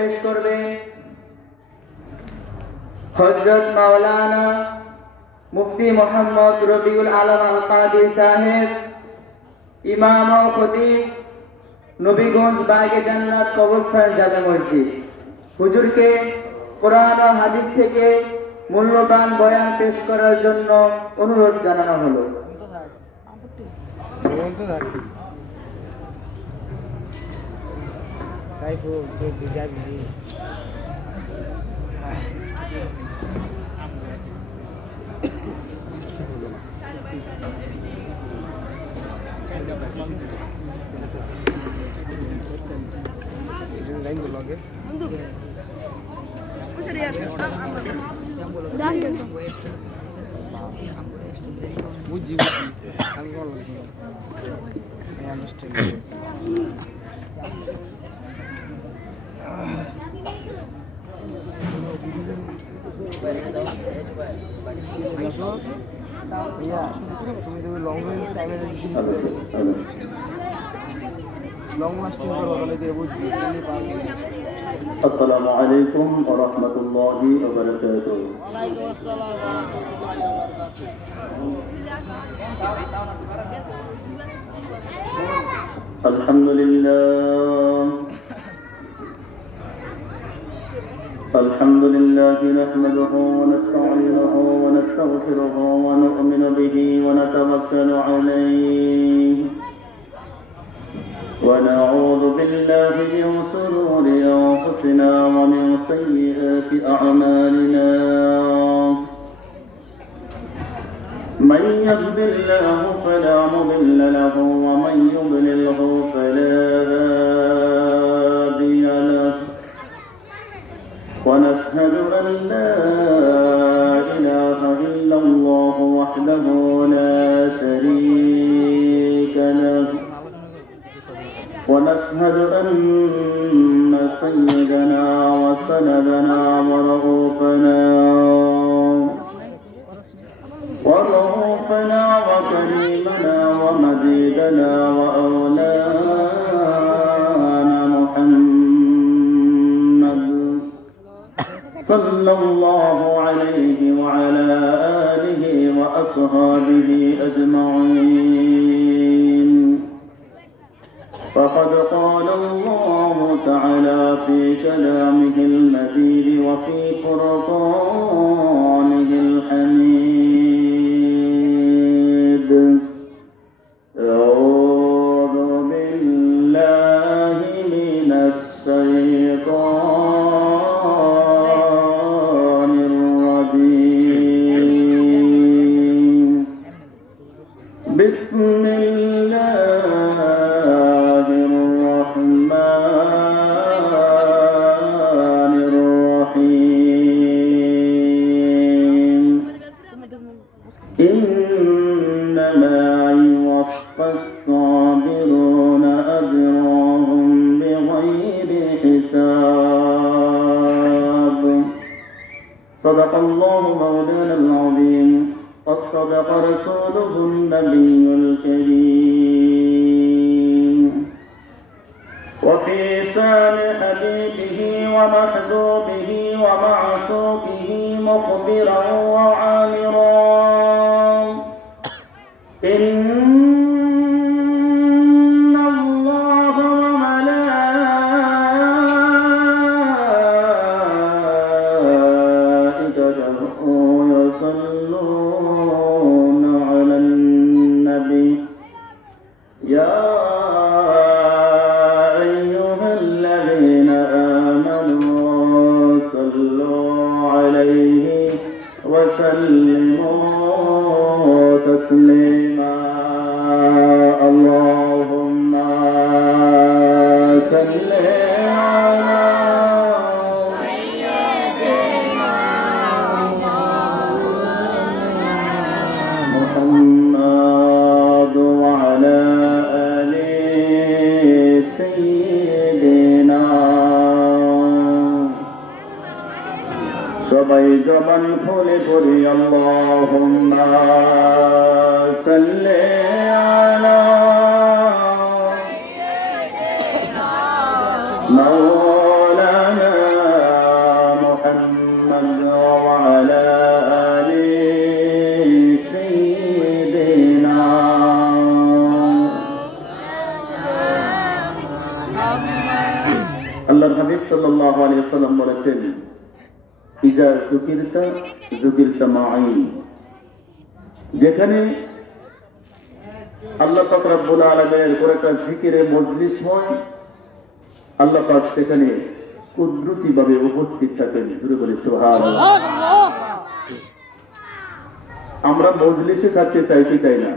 পেশ করবেন হযরত মাওলানা মুফতি মোহাম্মদ রবিউল আলম আল কাদি সাহেব, ইমাম ও খতিব, নবীগঞ্জ বাগে জান্নাত কবরস্থান জামে মসজিদ। হুজুরকে কোরআন ও হাদিস থেকে মূল্যবান বয়ান পেশ করার জন্য অনুরোধ জানানো হলো। السلام عليكم ورحمة الله وبركاته. الحمد لله نحمده ونستعينه ونستغفره ونؤمن به ونتوكل عليه ونعوذ بالله من شرور أنفسنا ومن سيئات أعمالنا. من يهد الله فلا مضل له ومن يضلله فلا هادي له. ونشهد أن لا إله إلا الله وحده لا شريك له. ونشهد أن سيدنا وسندنا ورؤوفنا وكريمنا ومجيدنا وأولانا محمد صلى الله عليه وعلى آله وأصحابه أجمعين. فقد قال الله تعالى في كلامه المجيد وفي فرقانه الحميد. أعوذ بالله من الشيطان الرجيم. بسم الله الرحمن الرحيم. إنما يوفى الصابرون أجرهم بغير حساب. صدق الله مولانا العظيم وصدق رسوله النبي الكريم. وفي شان حبيبه ومحبوبه ومعشوقه مخبرا وعامرا. إن الله وملائكته يصلون على النبي. يا أيها الذين آمنوا صلوا عليه وسلموا تسليما. اللهم صل على سيدنا محمد وعلى آل سيدنا. সবাই জবান খুলে পড়ি আল্লাহুম্মা সাল্লি আলা মাওলানা আল্লাহর হাবিব সাল্লাল্লাহু আলাইহি ওয়াসাল্লাম বলেছেন, ইজা যুকিরতা মাই। যেখানে আল্লাহ পাক রব্বুল আলামিনের কোন একটা জিকিরে মজলিস হয়, আল্লাহ পাক সেখানে কুদরতিভাবে উপস্থিত থাকেন। জোরে বলে সুবহানাল্লাহ। আমরা মজলিসে থাকতে চাই কি চাই না?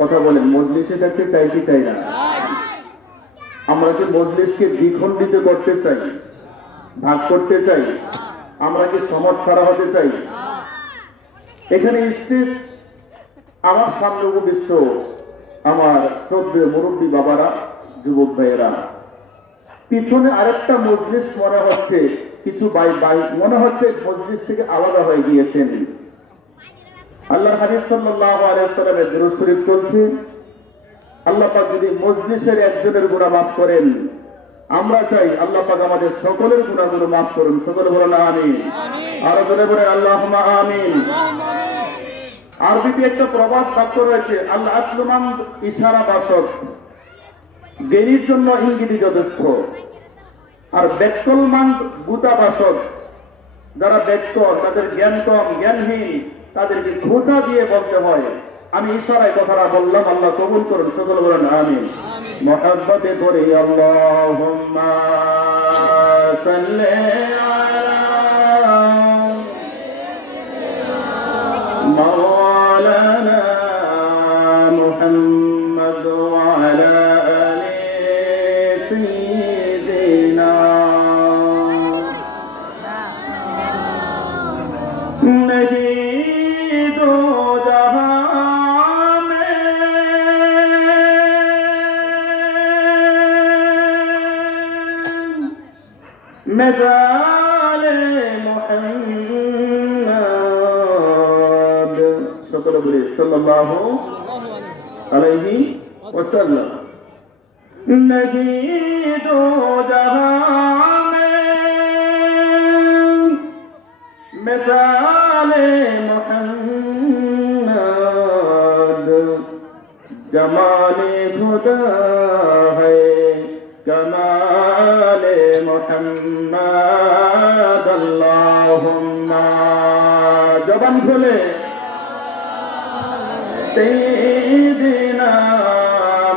কথা বলেন, মজলিসে থাকতে চাই কি চাই না? আমরা কি মজলিসকে দ্বিখণ্ডিত করতে চাই, ভাগ করতে চাই? আমরা কি সমাজ ছাড়া হতে চাই? এখানে স্টেজ আমার সামনে উপবিষ্ট আমার শ্রদ্ধেয় মুরব্বী বাবারা, যুবক ভাইয়েরা, পিছনে আরেকটা মজলিস মনে হচ্ছে, কিছু মনে হচ্ছে মজলিস থেকে আলাদা হয়ে গিয়েছেন। আল্লাহর হাবিব সাল্লাল্লাহু আলাইহি ওয়াসাল্লামের দুরূদ শরীফ চলছে। আল্লাহ পাক যদি মজলিসের একজনের গুনাহ মাফ করেন, আমরা চাই আল্লাহ পাক আমাদের সকলের গুনাহগুলো মাফ করুন। সকলে বলেন আমিন। আরো জোরে বলেন আল্লাহুম্মা আমিন। আরবিতে একটা প্রবাদ বাক্য রয়েছে, আল্লাহ আসলুমান ইশারা বাসক। জ্ঞানীর জন্য ইঙ্গিতই যথেষ্ট, আর ব্যক্তলমান গুতা বাসক। যারা ব্যক্ত, তাদের জ্ঞান কম, জ্ঞানহীন, তাদেরকে খোঁচা দিয়ে বলতে হয়। আমি ইশারায় কথাটা বললাম, আল্লাহ কবুল করুন। সকলে বলেন আমিন। মুহাব্বতে পড়ি আল্লাহুম্মা সাল্লি আলা মাওলানা মুহাম্মদ ওয়া আলা আলি সাইয়্যিদিনা नहीं दो जहां में मिसाले मुहम्मद सकल बोले सल्लल्लाहु अलैहि वसल्लम। नहीं दो जहां में मिसाले मुहम्मद जमाले खुदा है कमाले मुहम्मद। अल्लाहुम्मा जबान खोले सय्यिदिना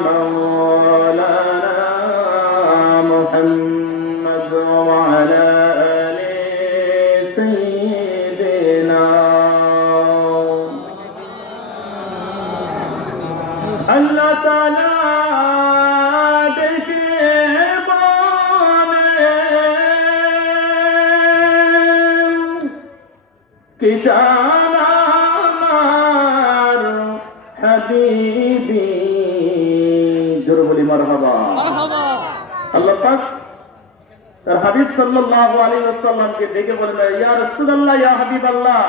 मौलाना मुहम्मद व अला आलि सय्यिदिना। अल्लाह ताला कि जाना हबीबी। जोर बोली मरहबा। अल्लाह पाक তার হাবিব সাল্লাল্লাহু আলাইহি ওয়াসাল্লামকে ডেকে বললেন, ইয়া রাসূলুল্লাহ, ইয়া হাবিবাল্লাহ,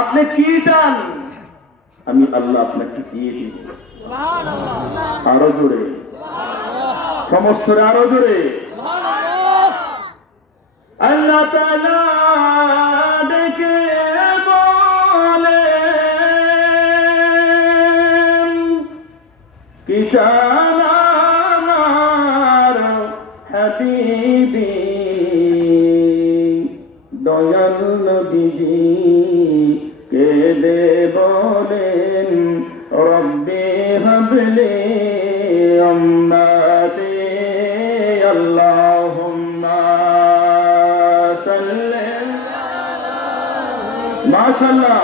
আপনি কি চান? আমি আল্লাহ আপনাকে দিয়ে দিব। সুবহানাল্লাহ। আরো জোরে, সমস্ত আরো জোরে। সুবহানাল্লাহ। আল্লাহ তাআলা ডেকে বলেন, কি চান আমার হাবিবি? দয়াল নবীজি কেঁদে বলেন, রব্বি হাবলি উম্মতি। আল্লাহুম্মা সাল্লি মাশাআল্লাহ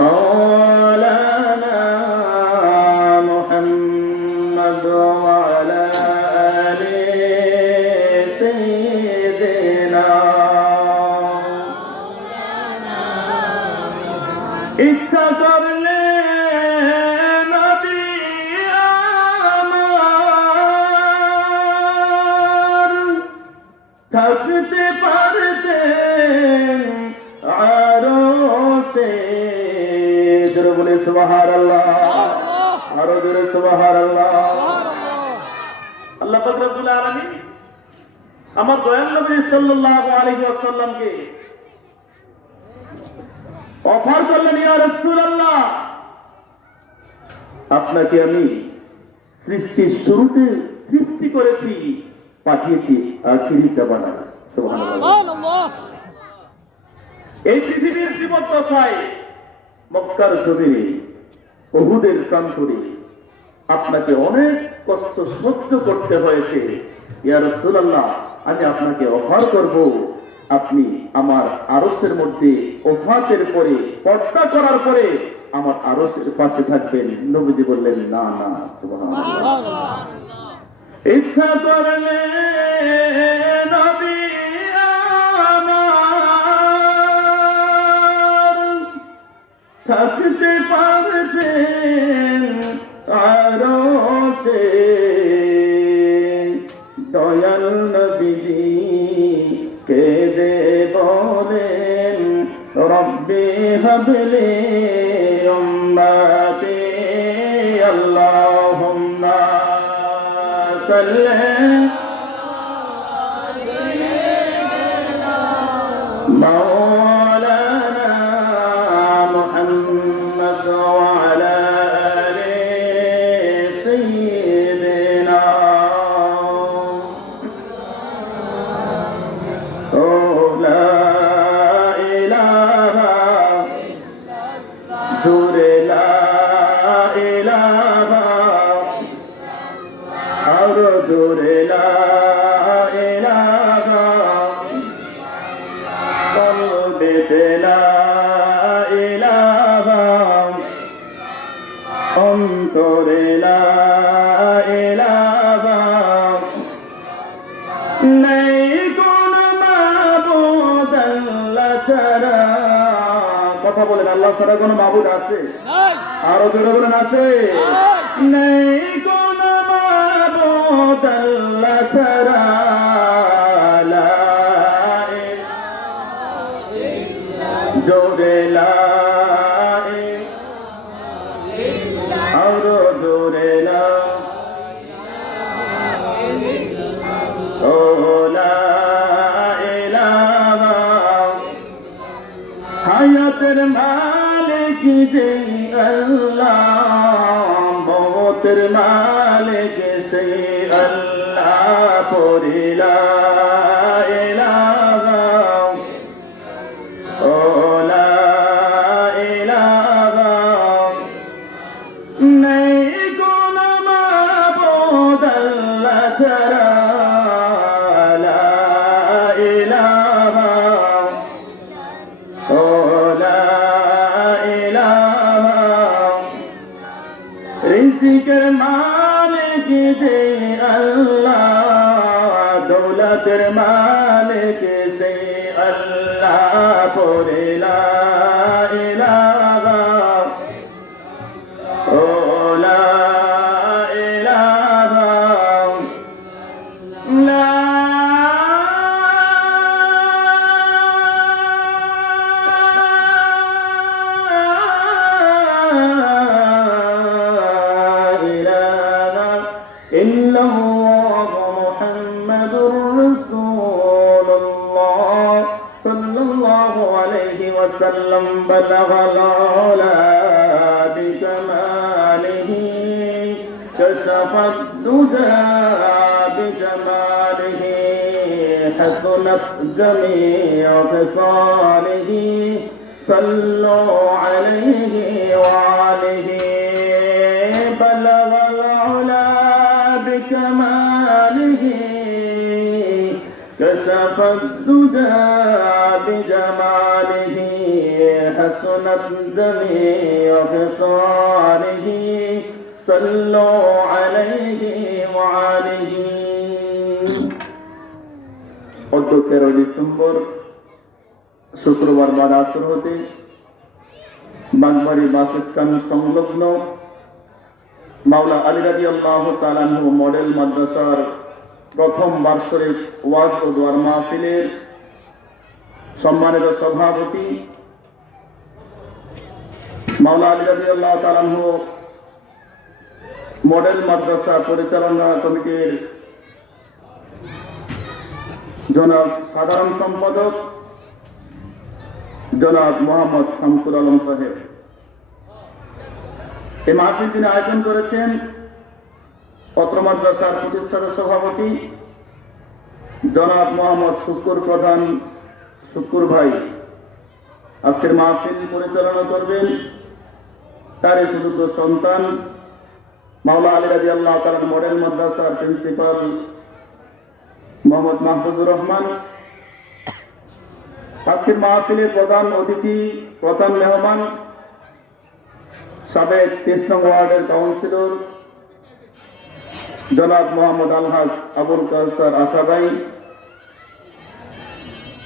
মাওলানা মুহাম্মদ ওয়া আলা আলি সাইয়্যিদিনা। ইচ্ছা করলে নবী আমার থাকতে পারতেন আরশে। জোরে বলে সুবহানাল্লাহ। আরো জোরে সুবহানাল্লাহ। আল্লাহ পাক রব্বুল আলামিন আমার দয়াল নবী সাল্লাল্লাহু আলাইহি ওয়াসাল্লামকে অফার করলেন, ইয়া রাসূলুল্লাহ, আপনাকে আমি সৃষ্টির শুরুতে সৃষ্টি করেছি, পাঠিয়েছি আখিরি জামানা। সুবহানাল্লাহ। এই পৃথিবীর জীবদ্দশায় মক্কার জমিনে উহুদের প্রান্তরে আপনাকে অনেক কষ্ট সহ্য করতে হয়েছে। ইয়া রাসূলুল্লাহ, আমি আপনাকে অফার করব, আপনি আমার আরশের মধ্যে ওফাতের পরে, পর্দা করার পরে আমার আরশের পাশে থাকবেন। নবীজি বললেন, না না। সুবহানাল্লাহ। ইচ্ছা করলে নবী আমার থাকতে পারতেন আরশে, দয়াল নবীজি কেঁদে বলেন, রব্বি হাবলি উম্মতি আল্লাহুম্মা সাল্লি মাওলানা মুহাম্মদ ওয়া আলা আলি সাইয়্যিদিনা। ও লা ইলাহা জোরে লা ইলাহা, আরো জোরে লা ইলাহা, কলবেতে লা ইলাহা, অন্তরে লা ইলাহা, নেই কোন মাবুদ আল্লাহ ছাড়া। কথা বলেন, আল্লাহ ছাড়া কোন মাবুদ আছে? আরো জোরে বলেন, আছে? নেই কোন মাবুদ আল্লাহ ছাড়া। লা ইলাহা জোরে লা ইলাহা, আরো জোরে লা ও লা ইলাহা। হায়াতের মালিক যে আল্লাহ, মওতের মালিক সে আল্লাহ, পড়ি লা ইলাহা ও লা ইলাহা, নেই কোন মাবুদ আল্লাহ ছাড়া। লা ইলাহা ও লা ইলাহা, রিজিকের মালিক যে আল্লাহ, দৌলতের মালিক সে আল্লাহ, পড়ে লা ইলাহা ও লা ইলাহা। লা ইলাহা ইল্লাল্লাহু মুহাম্মাদুর রাসূলুল্লাহ সাল্লাল্লাহু আলাইহি ওয়াসাল্লাম। বালাগাল উলা বিকামালিহি, কাশাফাদ দুজা বিজামালিহি, হাসুনাত জামিউ খিসালিহি, সাল্লু আলাইহি ওয়া আলিহি। বালাগাল উলা বিকামালিহি, كشف الدجى بجماله، حسنت جميع خصاله، صلوا عليه وآله। গত 13 ডিসেম্বর শুক্রবার বাদ আসর হতে বাগবাড়ি বাস স্ট্যান্ড সংলগ্ন মাওলা আলী রাদিয়াল্লাহু তাআলা আনহু মডেল মাদ্রাসার প্রথম বার্ষিক ওয়াজ ও দোয়ার মাহফিলের সম্মানিত সভাপতি মাওলা আলী রাদিয়াল্লাহু তাআলা আনহু মডেল মাদ্রাসা পরিচালনা কমিটির জনাব সাধারণ সম্পাদক জনাব মোহাম্মদ শামসুল আলম সাহেব, এই মাহফিল তিনি আয়োজন করেছেন পত্র মাদ্রাসার প্রতিষ্ঠাতা সভাপতি জনাব মোহাম্মদ শুক্কুর প্রধান শুক্কুর ভাই আজকের মাহফিল পরিচালনা করবেন। তারই সুযোগ্য সন্তান মাওলা আলী রাদিয়াল্লাহু তাআলা মডেল মাদ্রাসার প্রিন্সিপাল মোহাম্মদ মাহফুজুর রহমান। আজকের মাহফিলের প্রধান অতিথি, প্রধান মেহমান সাবেক 23 নং ওয়ার্ডের কাউন্সিলর জনাব মোহাম্মদ আলহাজ আবুল কাউসার আশা ভাই।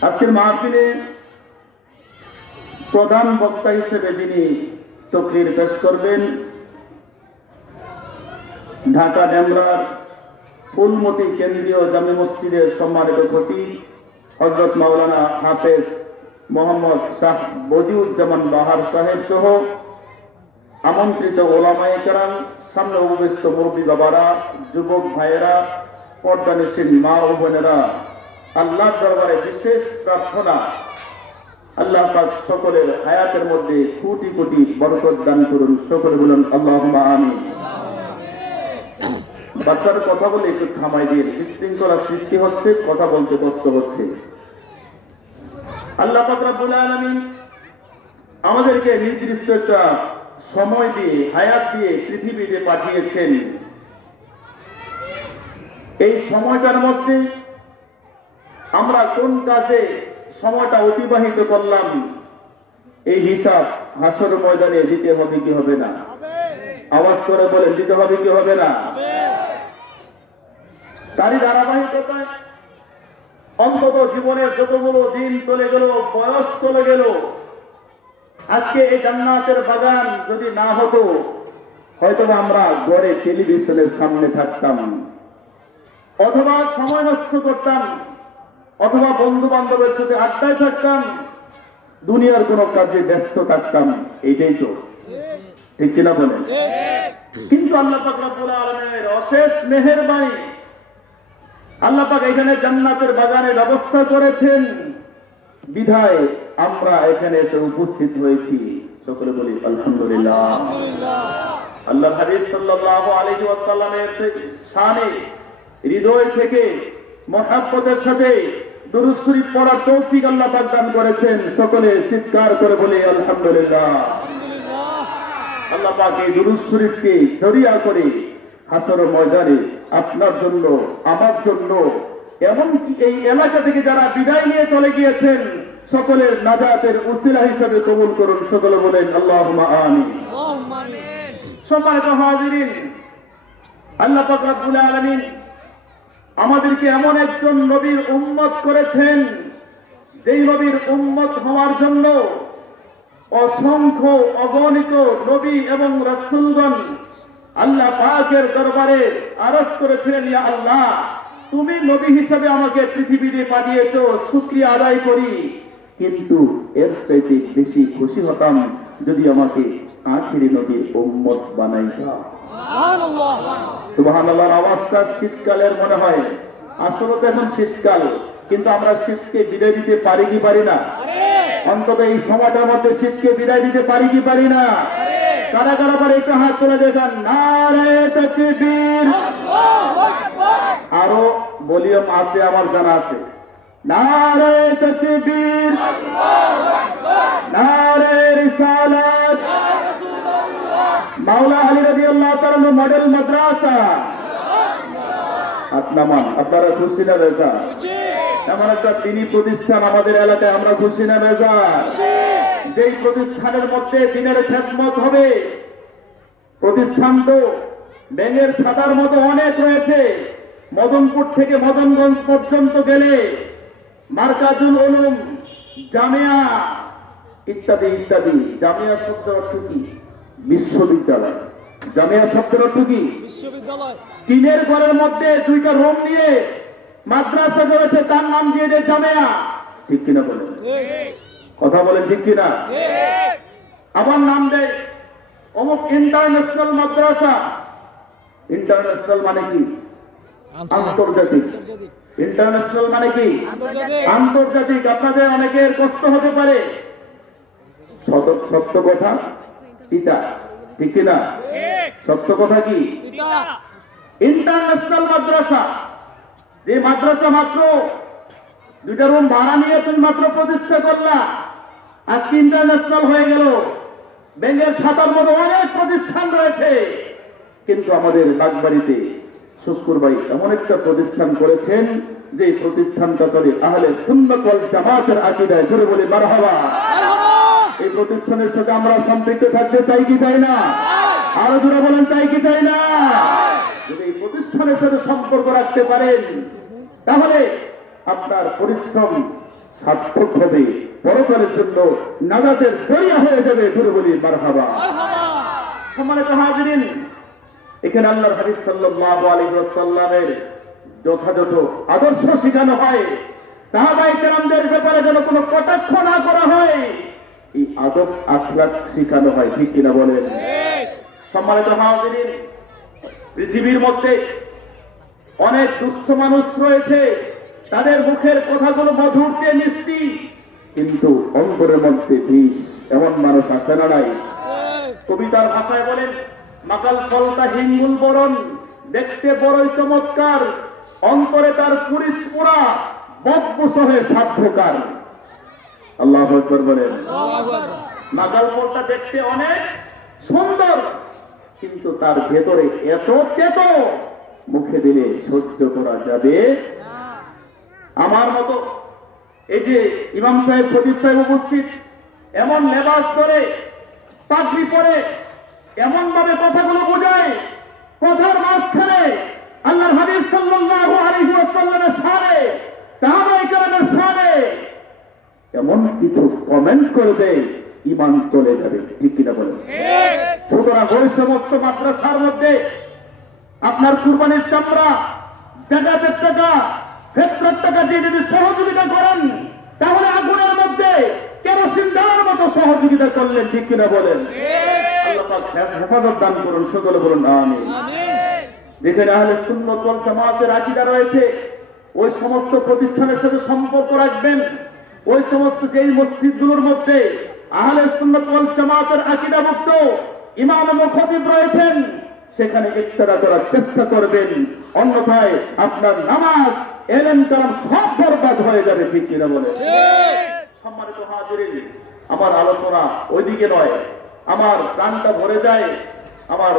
আজকের মাহফিলে প্রধান বক্তা হিসেবে যিনি তকরির পেশ করবেন, ঢাকা ডেমরার ফুলমতি কেন্দ্রীয় জামে মসজিদের সম্মানিত খতিব হযরত মাওলানা হাফেজ মোহাম্মদ শাহ বদিউজ্জামান বাহার সাহেব সহ আমন্ত্রিত ওলামায়ে কেরাম, সামনে উপবিষ্ট মুরব্বী বাবারা, যুবক ভাইয়েরা, পর্দানিশীন মা ও বোনেরা, আল্লাহর দরবারে বিশেষ প্রার্থনা আল্লাহ পাক সকলের হায়াতের মধ্যে কোটি কোটি বরকত দান করুন। সকলে বলুন আল্লাহুম্মা আমিন। বাচ্চারা কথা বলে একটু থামাই দিয়ে, বিশৃঙ্খলা সৃষ্টি হচ্ছে, কথা বলতে কষ্ট হচ্ছে। আল্লাহ পাক রব্বুল আলামিন আমাদেরকে নির্দিষ্ট একটা সময় দিয়ে, হায়াত দিয়ে পৃথিবীতে পাঠিয়েছেন। এই সময়টার মধ্যে আমরা কোন কাজে সময়টা অতিবাহিত করলাম, এই হিসাব হাসর ময়দানে দিতে হবে কি হবে না? আওয়াজ করে বলেন, দিতে হবে কি হবে না? তারই ধারাবাহিকতায় অন্তত জীবনের যতগুলো দিন চলে গেল, বয়স চলে গেল, আজকে এই জান্নাতের বাগান যদি না হতো, হয়তো আমরা ঘরে টেলিভিশনের সামনে থাকতাম, অথবা সময় নষ্ট করতাম, অথবা বন্ধু বান্ধবের সাথে আড্ডায় থাকতাম, দুনিয়ার কোনো কাজে ব্যস্ত থাকতাম। এইটাই তো, ঠিক কিনা বলেন? কিন্তু আল্লাহ পাক রব্বুল আলামিনের অশেষ মেহেরবানি, আল্লাহ পাক এখানে জান্নাতের বাগানের ব্যবস্থা করেছেন, বিধায় আমরা এখানে এসে উপস্থিত হয়েছি। সকলে বলি আলহামদুলিল্লাহ। আল্লাহর হাবিব সাল্লাল্লাহু আলাইহি ওয়াসাল্লামের শানে হৃদয় থেকে মহব্বতের সাথে দুরূদ শরীফ পড়ার তৌফিক আল্লাহ পাক দান করেছেন। সকলে চিৎকার করে বলি আলহামদুলিল্লাহ। আল্লাহ পাক এই দুরূদ শরীফকে দরিয়া করে হাসর ময়দানে আপনার জন্য, আমার জন্য, এমনকি এই এলাকা থেকে যারা বিদায় নিয়ে চলে গিয়েছেন, সকলের নাজাতের উসিলা হিসেবে কবুল করুন। সকলে বলেন আল্লাহুম্মা আমিন। সম্মানিত হাজিরিন, আল্লাহ পাক রব্বুল আলামিন আমাদেরকে এমন একজন নবীর উম্মত করেছেন, যেই নবীর উম্মত হওয়ার জন্য অসংখ্য অগণিত নবী এবং রাসূলগণ আল্লাহ পাকের দরবারে আরজ করেছিলেন, ইয়া আল্লাহ, তুমি নবী হিসেবে আমাকে পৃথিবীতে পাঠিয়েছো, শুকরিয়া আদায় করি, কিন্তু এর চাইতে বেশি খুশি হতাম যদি আমাকে আখিরি নবীর উম্মত বানাইতা। সুবহানাল্লাহ। সুবহানাল্লাহর আওয়াজটা শীতকালের মনে হয়, আসলে তো এখন শীতকাল, কিন্তু আমরা শীতকে বিদায় দিতে পারি কি পারি না? অন্তত এই সময়টার মধ্যে শীতকে বিদায় দিতে পারি কি পারি না? কারা কারা পারে একটু হাত তুলে দেখান, নারে তাকবীর। আরো ভলিউম আছে, আমার জানা আছে। নারে তাকবীর, নারে রিসালাত। মাওলা আলী রাদিয়াল্লাহু তাআলা মডেল মাদ্রাসা। আপনারা খুশি না বেজা? এমন একটা দিনী প্রতিষ্ঠান আমাদের এলাকায়, আমরা খুশি না বেজা? যেই প্রতিষ্ঠানের মধ্যে দিনের খেদমত হবে। প্রতিষ্ঠান তো ব্যাঙের ছাতার মতো অনেক রয়েছে। মদনপুর থেকে মদনগঞ্জ পর্যন্ত গেলে মারকাজুল উলুম, জামিয়া ইত্যাদি ইত্যাদি। জামিয়া শব্দের অর্থ কি? বিশ্ববিদ্যালয়। জামিয়া শব্দের অর্থ কি? বিশ্ববিদ্যালয়। টিনের ঘরের মধ্যে দুইটা রুম নিয়ে মাদ্রাসা করেছে, তার নাম দিয়ে দেয় জামিয়া। ঠিক কিনা বলেন? কথা বলেন ঠিক কিনা? আবার নাম দেয় অমুক ইন্টারন্যাশনাল মাদ্রাসা। ইন্টারন্যাশনাল মানে কি? আন্তর্জাতিক। ইন্টারন্যাশনাল মানে কি? আন্তর্জাতিক। আপনাদের অনেকের কষ্ট হতে পারে, সত্য কথা পিতা, ঠিক কিনা? সত্য কথা কি? ইন্টারন্যাশনাল মাদ্রাসা, যে মাদ্রাসা মাত্র 2টা রুম ভাড়া নিয়ে তুমি মাত্র প্রতিষ্ঠা করলা, আজকে ইন্টারন্যাশনাল হয়ে গেল। ব্যাংকের খাতার মতো অনেক প্রতিষ্ঠান রয়েছে, কিন্তু আমাদের বাগবাড়িতে শুক্কুর ভাই এমন একটা প্রতিষ্ঠান করেছেন যে প্রতিষ্ঠানটা চলে আহলে সুন্নাত ওয়াল জামাতের আকীদায়। জোরে বলি মারহাবা। এই প্রতিষ্ঠানের সাথে আমরা সম্পৃক্ত থাকতে চাই কি চাই না? আরো জোরে বলেন, চাই কি চাই না? যদি এই প্রতিষ্ঠানের সাথে সম্পর্ক রাখতে পারেন তাহলে আপনার পরিশ্রম সার্থক হবে, পরকালের জন্য নাজাতের জরিয়া হয়ে যাবে। জোরে বলি মারহাবা। সম্মানিত হাজিরিন, এখানে আল্লাহর হাবিব সাল্লাল্লাহু আলাইহি ওয়াসাল্লামের যথাযথ আদর্শ শেখানো হয়। সাহাবায়ে কেরামদের ব্যাপারে যেন কোনো কটাক্ষ না করা হয়, এই আদব আখলাক শেখানো হয়। ঠিক কিনা বলেন? সম্মানিত হাজিরিন, পৃথিবীর মধ্যে অনেক দুস্থ মানুষ রয়েছে, তাদের মুখের কথাগুলো মধুর চেয়ে মিষ্টি, কিন্তু অন্তরের মধ্যে বিষ। এমন মানুষ আছে না নাই? কবিতার ভাষায় বলেন, মাকাল ফলটা হিঙ্গুল বরণ, দেখতে বড়ই চমৎকার, অন্তরে তার পুরিশ পোড়া, বকবুসহে সাধ্যকার। আল্লাহু আকবার বলেন। মাকাল ফলটা দেখতে অনেক সুন্দর, কিন্তু তার ভেতরে এত তেতো, মুখে দিলে সহ্য করা যাবে। আমার মতো এই যে ইমাম সাহেব, খতিব সাহেব উপস্থিত, এমন লেবাস করে, পাগড়ি পরে, এমন ভাবে কথাগুলো বোঝায়, কথার মাঝখানে আল্লাহর হাবিব সাল্লাল্লাহু আলাইহি ওয়াসাল্লামের শানে, সাহাবায়ে কেরামের শানে এমন কিছু কমেন্ট করবে, ঈমান চলে যাবে। ঠিক কিনা বলেন? সুতরাং ওই সমস্ত মাদ্রাসার মধ্যে আপনার কুরবানির চামড়া, জাকাতের টাকা, ফিতরার টাকা দিয়ে যদি সহযোগিতা করেন, তাহলে আগুনের মধ্যে কেরোসিন ঢালার মতো সহযোগিতা করলেন। ঠিক কিনা বলেন? আল্লাহ পাক হেফাজত দান করুন, সকলে বলুন আমিন। যেখানে আহলে সুন্নাত ওয়াল জামাতের আকীদা রয়েছে, ওই সমস্ত প্রতিষ্ঠানের সাথে সম্পর্ক রাখবেন। ওই সমস্ত যেই মসজিদগুলোর মধ্যে আহলে সুন্নাত ওয়াল জামাতের আকীদাভুক্ত ইমাম ও খতিব রয়েছেন, সেখানে ইফতারা করার চেষ্টা করবেন, অন্যথায় আপনার নামাজ, ইলম কালাম সব বরবাদ হয়ে যাবে। ঠিক কিনা বলে? সম্মানিত হাজিরিন, আমার আলোচনা ওইদিকে নয়, আমার প্রাণটা ভরে যায়। আমার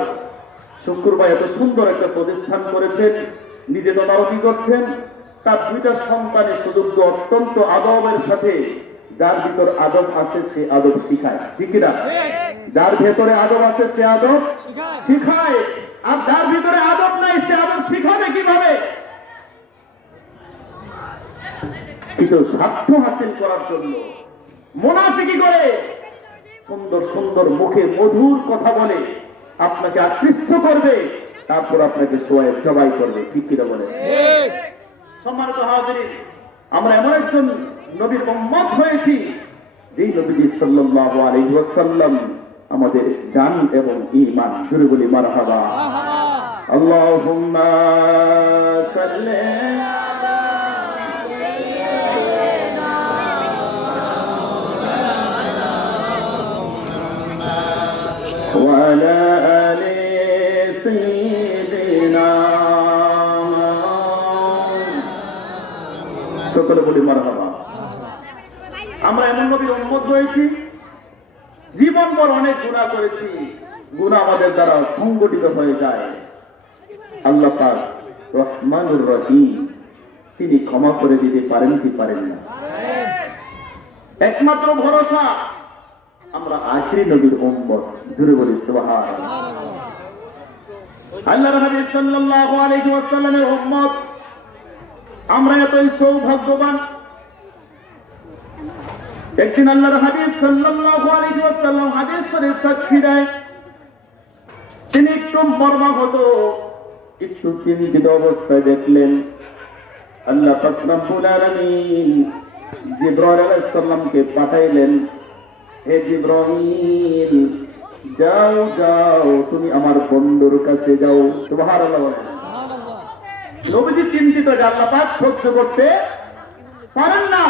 শুক্কুর ভাই এত সুন্দর একটা প্রতিষ্ঠান করেছেন, নিজে তদারকি করছেন, তার 2টা সন্তানের সুযোগ্য অত্যন্ত আদবের সাথে, যার ভিতর আদব আছে সে আদব শিখায়। ঠিক কিনা? যার ভেতরে আদব আছে সে আদব শিখায়, আর যার ভিতরে আদব নাই সে আদব শিখাবে কিভাবে? কিছু স্বার্থ হাসিল করার জন্য মুনাফিকি করে, সুন্দর সুন্দর মুখে মধুর কথা বলে আপনাকে আকৃষ্ট করবে, তারপর আপনাকে জবাই করবে। ঠিক কিনা বলে? সম্মানিত হাজিরিন, আমরা এমন একজন নবীর উম্মত হয়েছি, যেই নবীজি সাল্লাল্লাহু আলাইহি ওয়াসাল্লাম আমাদের জান এবং ঈমান। জোরে বলি মারহাবা। আল্লাহুম্মা সাল্লি আলা সাইয়্যিদিনা ওয়া আলা আলি সাইয়্যিদিনা। সকলে বলি মারহাবা। আমরা এমন নবীর উম্মত হয়েছি, জীবন ভর অনেক গুনাহ করেছি, গুনাহ আমাদের দ্বারা সংগঠিত হয়ে যায়। আল্লাহ পাক রহমানুর রহিম, তিনি ক্ষমা করে দিতে পারেন কি পারেন না? একমাত্র ভরসা আমরা আখিরি নবীর উম্মত। জোরে বলি সুবহানাল্লাহ। আল্লাহর হাবিব সাল্লাল্লাহু আলাইহি ওয়াসাল্লামের উম্মত আমরা এতই সৌভাগ্যবান। একদিন আল্লাহর হাবিব সাল্লাল্লাহু আলাইহি ওয়াসাল্লাম হাদিস শরীফ সাক্ষী দেয়, তিনি একটু মর্মাহত, একটু চিন্তিত অবস্থায় দেখলেন আল্লাহ পাক রব্বুল আলামিন জিবরাইল আলাইহিস সালামকে পাঠাইলেন, হে জিবরাইল, যাও যাও, তুমি আমার বন্ধুর কাছে যাও। সুবহানাল্লাহ বলেন। নবীজি চিন্তিত যে আল্লাহ পাক সহ্য করতে পারেন না।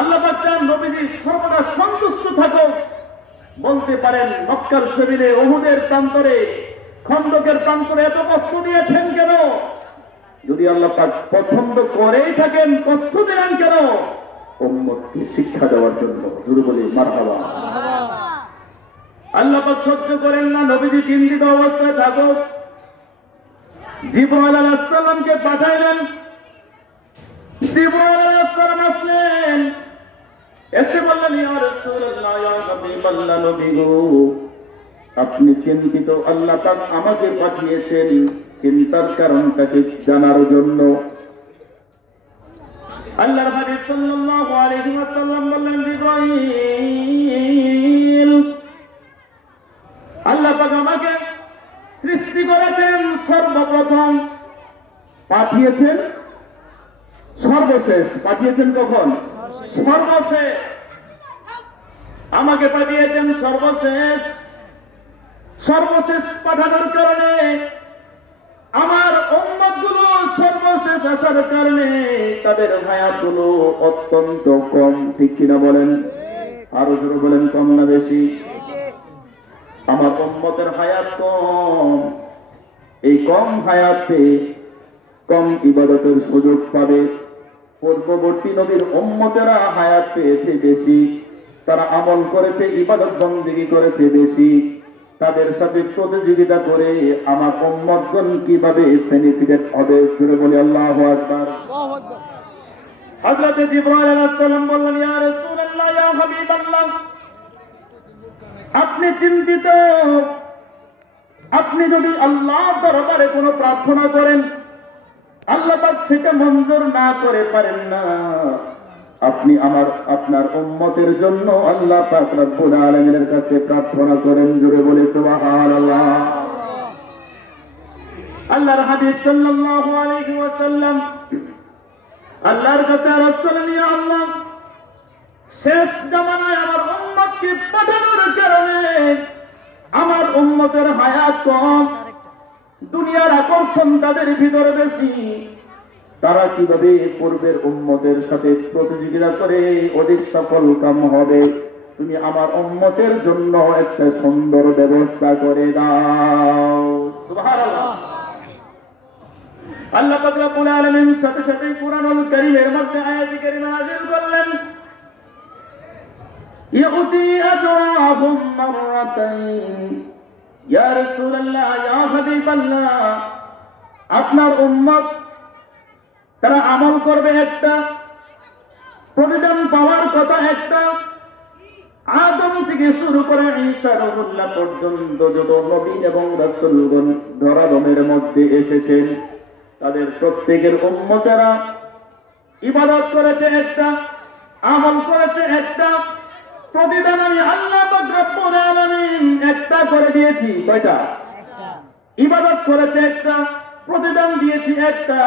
আল্লাহ পাক চান নবীজি সর্বদা সন্তুষ্ট থাকুক। বলতে পারেন মক্কার জমিনে, উহুদের প্রান্তরে খন্দকের প্রান্তরে এত কষ্ট দিয়েছেন কেন? যদি আল্লাহ পাক পছন্দ করেই থাকেন, কষ্ট দিলেন কেন? উম্মতকে শিক্ষা দেওয়ার জন্য। জোরে বলি মারহাবা। আল্লাহ পাক সহ্য করেন না নবীজি চিন্তিত অবস্থায় থাকুক। জিবরাইল আলাইহিস সালামকে পাঠাইলেন। জিবরাইল আলাইহিস সালাম আসলেন, এসে বললেন, ইয়া রাসূলুল্লাহ, ইয়া হাবিবাল্লাহ, নবী গো, আপনি চিন্তিত। আল্লাহ পাক আমাকে পাঠিয়েছেন চিন্তার কারণটাকে জানার জন্য। আল্লাহর হাবিব সাল্লাল্লাহু আলাইহি ওয়াসাল্লাম বললেন, জিবরাইল, আল্লাহ পাক আমাকে সৃষ্টি করেছেন সর্বপ্রথম, পাঠিয়েছেন সর্বশেষ। পাঠিয়েছেন কখন? সর্বশেষ। আমাকে পাঠিয়েছেন সর্বশেষ। সর্বশেষ পাঠানোর কারণে আমার উম্মতগুলো সর্বশেষ আসার কারণে তাদের হায়াতগুলো অত্যন্ত কম। ঠিক কিনা বলেন? আরো জোরে বলেন, কম না বেশি? আমার উম্মতের হায়াত কম। এই কম হায়াতে কম ইবাদতের সুযোগ পাবে। পূর্ববর্তী নবীর উম্মতেরা হায়াত পেয়েছে বেশি, তারা আমল করেছে, ইবাদত বন্দেগী করেছে বেশি। তাদের সাথে প্রতিযোগিতা করে আমার উম্মতগণ কিভাবে বেনিফিটেড হবে? জোরে বলি আল্লাহু আকবার। হযরত জিবরাইল আলাইহিস সালাম বললেন, ইয়া রাসূলুল্লাহ, ইয়া হাবিবাল্লাহ, আপনি চিন্তিত। আপনি যদি আল্লাহর দরবারে কোনো প্রার্থনা করেন, আল্লাহ পাক সেটা মঞ্জুর না করে পারেন না, আপনি আপনার উম্মতের জন্য আল্লাহ পাক রব্বুল আলামিনের কাছে প্রার্থনা করেন। জোরে বলে সুবহানাল্লাহ। আল্লাহর হাবিব সাল্লাল্লাহু আলাইহি ওয়াসাল্লাম আল্লাহর কাছে আরজ করেন, ইয়া আল্লাহ, শেষ জামানায় আমার উম্মতকে পাঠানোর কারণে আমার উম্মতের হায়াত কম, দুনিয়ার আকর্ষণ তাদের ভিতরে বেশি। তারা কিভাবে পূর্বের উম্মতের সাথে প্রতিযোগিতা করে অধিক সফল কাম হবে? তুমি আমার উম্মতের জন্য একটা সুন্দর ব্যবস্থা করে দাও। সুবহানাল্লাহ। আল্লাহ পাক রব্বুল আলামিন সাথে সাথে কুরআনুল কারীমের মধ্যে আয়াত কারীমা নাযিল করলেন, ইউতি আজরাহুম মাররাতাইন। ইয়া রাসূলুল্লাহ, ইয়া হাবিবাল্লাহ, আপনার উম্মত তারা আমল করবে একটা, প্রতিদান পাওয়ার কথা একটা। আদম থেকে শুরু করে ঈসা রূহুল্লাহ পর্যন্ত যত নবী এবং রাসূলগণ ধরাধামের মধ্যে এসেছেন, তাদের প্রত্যেকের উম্মতেরা ইবাদত করেছে একটা, আমল করেছে একটা, প্রতিদান আমি আল্লাহ পাক রব্বুল আলামিন একটা করে দিয়েছি। কয়টা? ইবাদত করেছে একটা, প্রতিদান দিয়েছি একটা।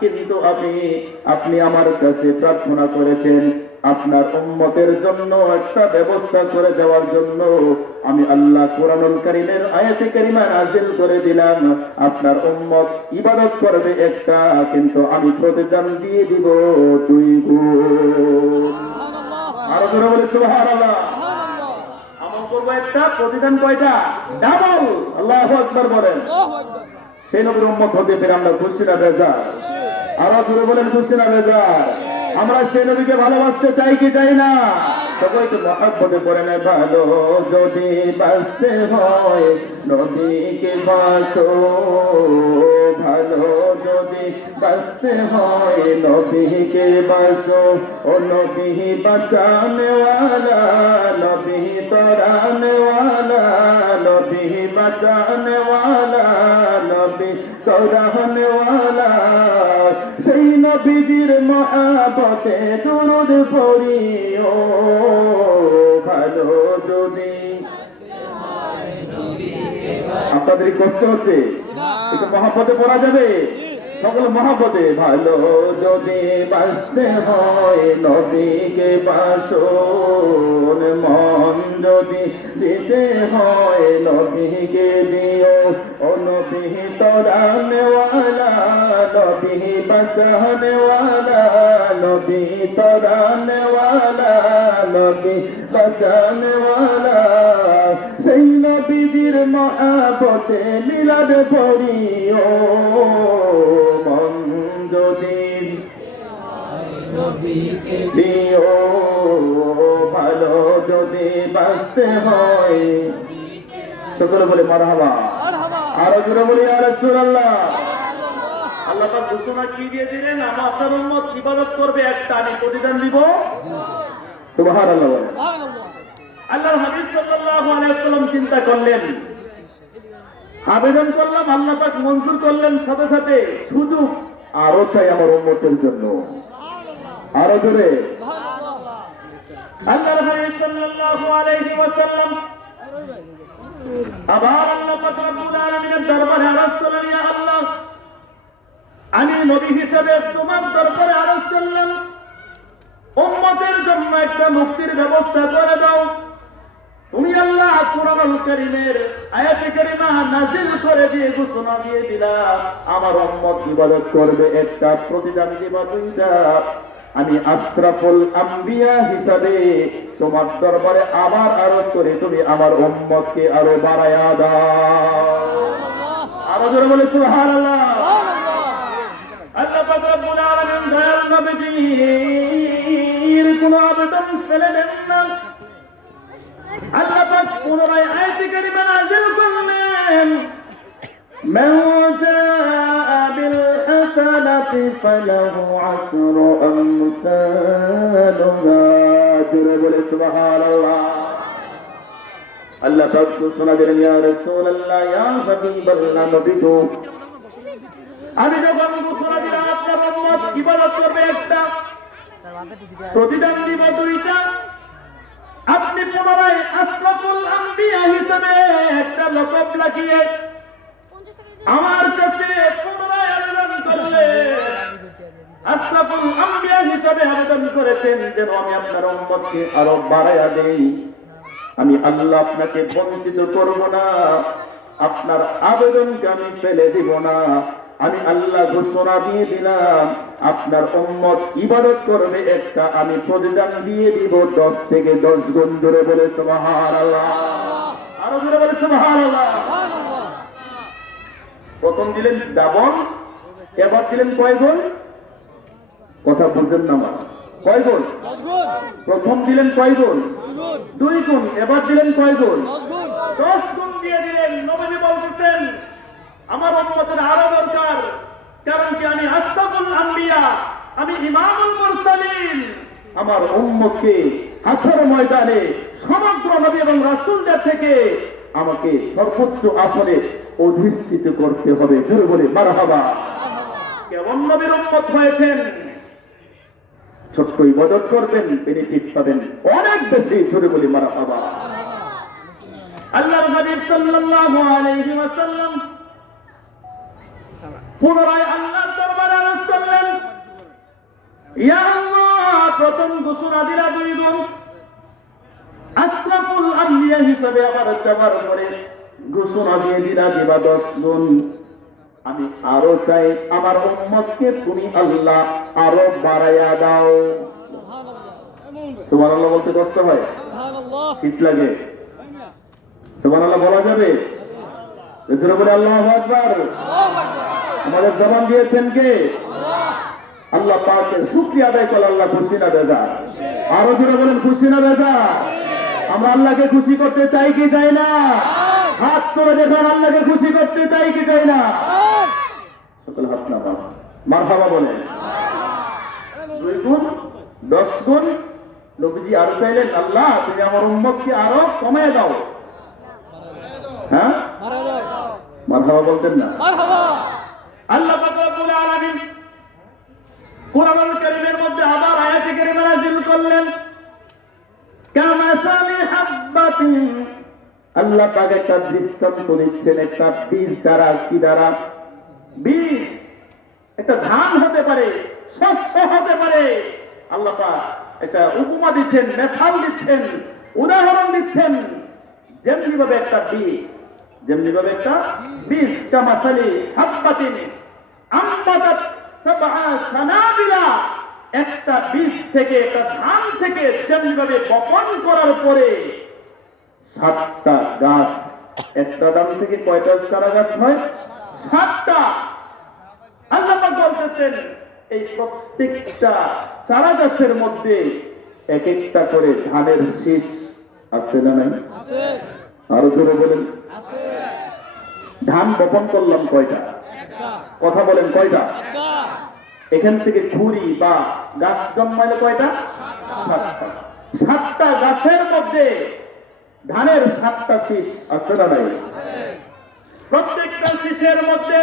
কিন্তু আপনি আমার কাছে প্রার্থনা করেছেন আপনার উম্মতের জন্য একটা ব্যবস্থা করে দেওয়ার জন্য। আমি আল্লাহ কুরআনুল কারীমের আয়াতে কারীমা নাযিল করে দিলাম, আপনার উম্মত ইবাদত করবে একটা, কিন্তু আমি প্রতিদান দিয়ে দিব 2 গুণ। আরো জোরে বলে সুবহানাল্লাহ। আমল করবো একটা, প্রতিদান কয়টা? ডাবল। আল্লাহু আকবার বলেন। সেই নবীর উম্মত হতে পেরে আমরা খুশি না বেজার? আরো জোরে বলেন, খুশি না বেজার? আমরা সেই নবীকে ভালোবাসতে চাই কি চাই না? সবাইকে মহব্বতে পড়ে না, ভালো যদি বাঁচতে হয় নবীকে বাসো, ভালো যদি বাঁচতে হয় নবীকে বাসো। ও নবী বাঁচানেওয়ালা, নবী তরানেওয়ালা, নবী বাঁচানেওয়ালা, নবী তরানেওয়ালা। সেই নবীজির মহব্বতে দুরূদ পড়িও, ভালো যদি। আপনাদের কষ্ট হচ্ছে? একটু মহব্বতে পড়া যাবে? সকল মহব্বতে। ভালো যদি বাঁচতে হয় নবীকে বাসো, মন যদি দিতে হয় নবীকে দিও। ও নবী তরানেওয়ালা, নবী বাঁচানেওয়ালা, নবী তরানেওয়ালা, নবী বাঁচানেওয়ালা। সেই নবীজির মহাবতে মিলাদ পড়িও মন যদি দিও ভালো যদি বাঁচতে হয় সকলে বলে মারহাবা আরো জোরে বলি ইয়া রাসূলুল্লাহ আল্লাহ পাক ঘোষণা কি দিয়ে দিলেন আমার আপনার উম্মত ইবাদত করবে একটা আমি প্রতিদান দিব সুবহানাল্লাহ আল্লাহর হাবিব সাল্লাল্লাহু আলাইহি ওয়াসাল্লাম চিন্তা করলেন আবেদন করলাম আল্লাহ পাক মঞ্জুর করলেন সাথে সাথে সুযোগ আরো চাই আমার উম্মতের জন্য আরো জোরে আল্লাহর হাবিব সাল্লাল্লাহু আলাইহি ওয়াসাল্লাম আবার আল্লাহ পাক রব্বুল আলামিনের দরবারে আরজ করলেন ইয়া আল্লাহ আমি নবী হিসেবে তোমার দরবারে আরজ করলাম উম্মতের জন্য একটা মুক্তির ব্যবস্থা করে দাও তুমি আল্লাহ কুরআনুল কারীমের আয়াতে কারিমা নাযিল করে দিয়ে ঘোষণা দিয়ে দিলা আমার উম্মত ইবাদত করবে একটা প্রতিদান দিবা দুইটা আমি আশরাফুল আম্বিয়া হিসাবে তোমার দরবারে আবার আরজ করে তুমি আমার উম্মতকে আরো বাড়ায়া দাও আরো জোরে বলে সুবহানাল্লাহ আল্লাহ পাক রব্বুল আলামিন দয়াল নবীজির কোন আবেদন ফেলে দেন না আল্লাহ পাক পুনরায় আয়াতে কারিমা নাযিল করলেন মান জাআ বিল হাসানাতি ফালাহু আশরু আমসালুহা জোরে বলে সুবহানাল্লাহ আল্লাহ পাক ঘোষণা দিলেন ইয়া রাসূলুল্লাহ ইয়া হাবিবাল্লাহ নবী গো আমি যখন ঘোষণা দিলাম আপনার উম্মত ইবাদত করবে একটা প্রতিদান দিব দুইটা আপনি পুনরায় আশরাফুল আম্বিয়া হিসেবে একটা লকব লাগিয়ে আমার কাছে পুনরায় আবেদন করলেন আশরাফুল আম্বিয়া হিসেবে আবেদন করেছেন যেন আমি আপনার উম্মতকে আরো বাড়ায়া দেই আমি আল্লাহ আপনাকে বঞ্চিত করব না আপনার আবেদনকে আমি ফেলে দিব না আমি আল্লাহ ঘোষণা দিয়ে দিলাম আপনার উম্মত ইবাদত করবে একটা আমি প্রতিদান দিয়ে দিব 10 থেকে 10 গুণ জোরে বলে সুবহানাল্লাহ আরো জোরে বলে সুবহানাল্লাহ প্রথম দিলেন ডাবল এবার দিলেন কয় গুণ কথা বুঝেন না মা কয় গুণ প্রথম দিলেন কয় গুণ 2 গুণ এবার দিলেন কয় গুণ 10 গুণ দিয়ে দিলেন নবী বলতেছেন আমার উম্মতের আরো দরকার কারণ কি আমি আশরাফুল আম্বিয়া আমি ইমামুল মুরসালিন আমার উম্মতকে হাসর ময়দানে সমগ্র নবী এবং রাসূলদের থেকে আমাকে সর্বোচ্চ আসনে অধিষ্ঠিত করতে হবে জোরে বলে মারহাবা কেমন নবীর উম্মত হয়েছেন ছোট্ট ইবাদত করবেন বেনিফিট পাবেন অনেক বেশি জোরে বলে মারহাবা আল্লাহর হাবিব সাল্লাল্লাহু আলাইহি ওয়াসাল্লাম পুনরায় আল্লাহর দরবারে আরজ করলেন ইয়া আল্লাহ প্রথম ঘোষণা দিলা 2 গুণ আশরাফুল আম্বিয়া হিসেবে আমার যাবার পরে ঘোষণা দিয়ে দিলা 10 গুণ আমি আরো চাই আমার উম্মতকে তুমি আল্লাহ আরো বাড়ায়া দাও সুবহানাল্লাহ বলতে কষ্ট হয় সুবহানাল্লাহ শীত লাগে সুবহানাল্লাহ বলা যাবে জোরে বলে আল্লাহু আকবার আমাদের জবান দিয়েছেন কে আল্লাহ পাকের শুকরিয়া আদায় করে আল্লাহ খুশি না বেজা আরো জোরে বলেন খুশি না বেজা আমরা আল্লাহকে খুশি করতে চাই কি চাই না হাত তুলে দেখুন আল্লাহকে খুশি করতে চাই কি চাই না সকল হাত না মারহাবা বলেন 2 গুণ 10 গুণ নবীজি আরো চাইলেন আল্লাহ তুমি আমার উম্মতকে আরো কমিয়ে দাও হ্যাঁ মারহাবা বলতেন না মারহাবা আল্লাহ পাক রব্বুল আলামিন কুরআনুল কারীমের মধ্যে আবার আয়াতে কারিমা নাযিল করলেন কামাসালি হাব্বাতিন আল্লাহ পাক একটা দৃষ্টান্ত দিচ্ছেন একটা বীজ দ্বারা কি দ্বারা বীজ একটা ধান হতে পারে শস্য হতে পারে আল্লাহ পাক একটা উপমা দিচ্ছেন মেথাল দিচ্ছেন উদাহরণ দিচ্ছেন যেমনি ভাবে একটা বীজ কামাসালি হাব্বাতিন আম্বাতাত সাবআ সানাবিলা একটা বীজ থেকে একটা ধান থেকে যেমনি ভাবে বপন করার পরে 7টা গাছ, একটা ডাল থেকে কয়টা চারা গাছ হয়? 7টা। আল্লাহ পাক বলতেছেন এই প্রত্যেকটা চারা গাছের মধ্যে এক একটা করে ধানের শীষ আছে না নাই? আরো জোরে বলেন। ধান বপন করলাম কয়টা? কথা বলেন কয়টা? এখান থেকে ঝুড়ি বা গাছ জন্মাইলে কয়টা? 7টা। 7টা গাছের মধ্যে ধানের 7টা শীষ আছে না নাই? প্রত্যেকটা শীষের মধ্যে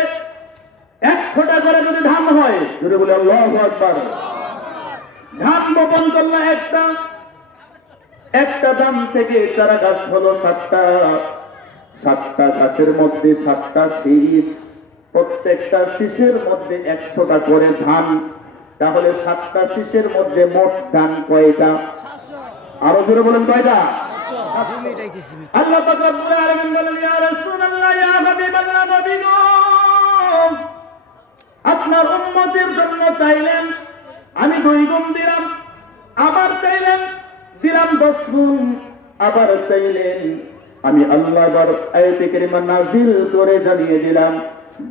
100টা করে যদি ধান হয়, যদি বলে আল্লাহু আকবার। ধান বপন করলে একটা ধান থেকে চারা গাছ হলো 7টা। 7টা গাছের মধ্যে 7টা শীষ, প্রত্যেকটা শীষের মধ্যে 100টা করে ধান। তাহলে 7টা শীষের মধ্যে মোট ধান কয়টা? আরো জোরে বলেন কয়টা? আল্লাহ পাক রব্বুল আলামিন বলেন, ইয়া রাসূলুল্লাহ, ইয়া হাবিবাল্লাহ, নবী গো, আপনার উম্মতের জন্য চাইলেন আমি 2 গুণ দিলাম, আবার চাইলেন দিলাম 10 গুণ, আবার চাইলেন আমি আল্লাহ আবার আয়াতে কারিমা নাযিল করে জানিয়ে দিলাম,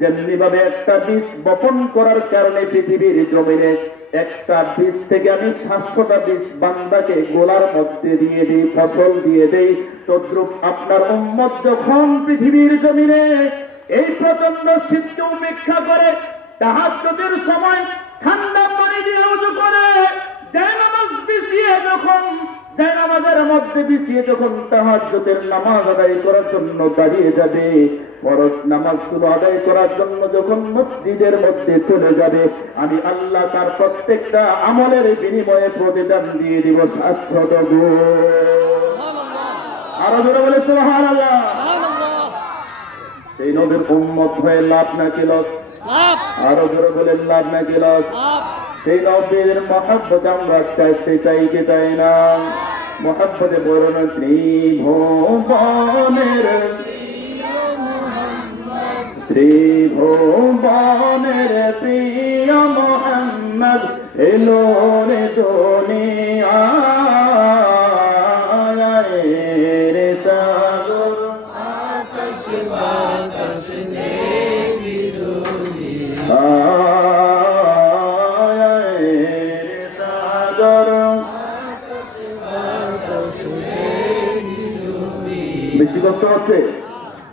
যেমনি ভাবে একটা বীজ বপন করার কারণে পৃথিবীর জমিনে একটা বীজ থেকে আমি 700টা বীজ বান্দাকে গোলার মধ্যে দিয়ে দিই, ফসল দিয়ে দেই, তদ্রূপ আপনার উম্মত যখন পৃথিবীর জমিনে এই প্রচন্ড শীতকে উপেক্ষা করে তাহাজ্জুদের সময় ঠান্ডা পানি দিয়ে ওযু করে জায়নামাজ বিছিয়ে জায়নামাজের মধ্যে বিছিয়ে যখন তাহাজ্জুদের নামাজ আদায় করার জন্য দাঁড়িয়ে যাবে, ফরজ নামাজগুলো আদায় করার জন্য যখন মসজিদের মধ্যে চলে যাবে, আমি আল্লাহ তার প্রত্যেকটা আমলের বিনিময়ে প্রতিদান দিয়ে দিব 700 গুণ। আরো জোরে বলে সুবহানাল্লাহ। সেই নবীর উম্মত হয়ে লাভ নাকি লস? আরো জোরে বলেন লাভ নাকি লস? সেই নবীর মহব্বত আমরা চাইতে চাই কি চাই না? মহব্বতে বলুন ত্রিভুবনের প্রিয় মুহাম্মদ এলো রে দুনিয়ায় রে সাগর আকাশ বাতাস নেই জুড়ি বেশি কষ্ট হচ্ছে?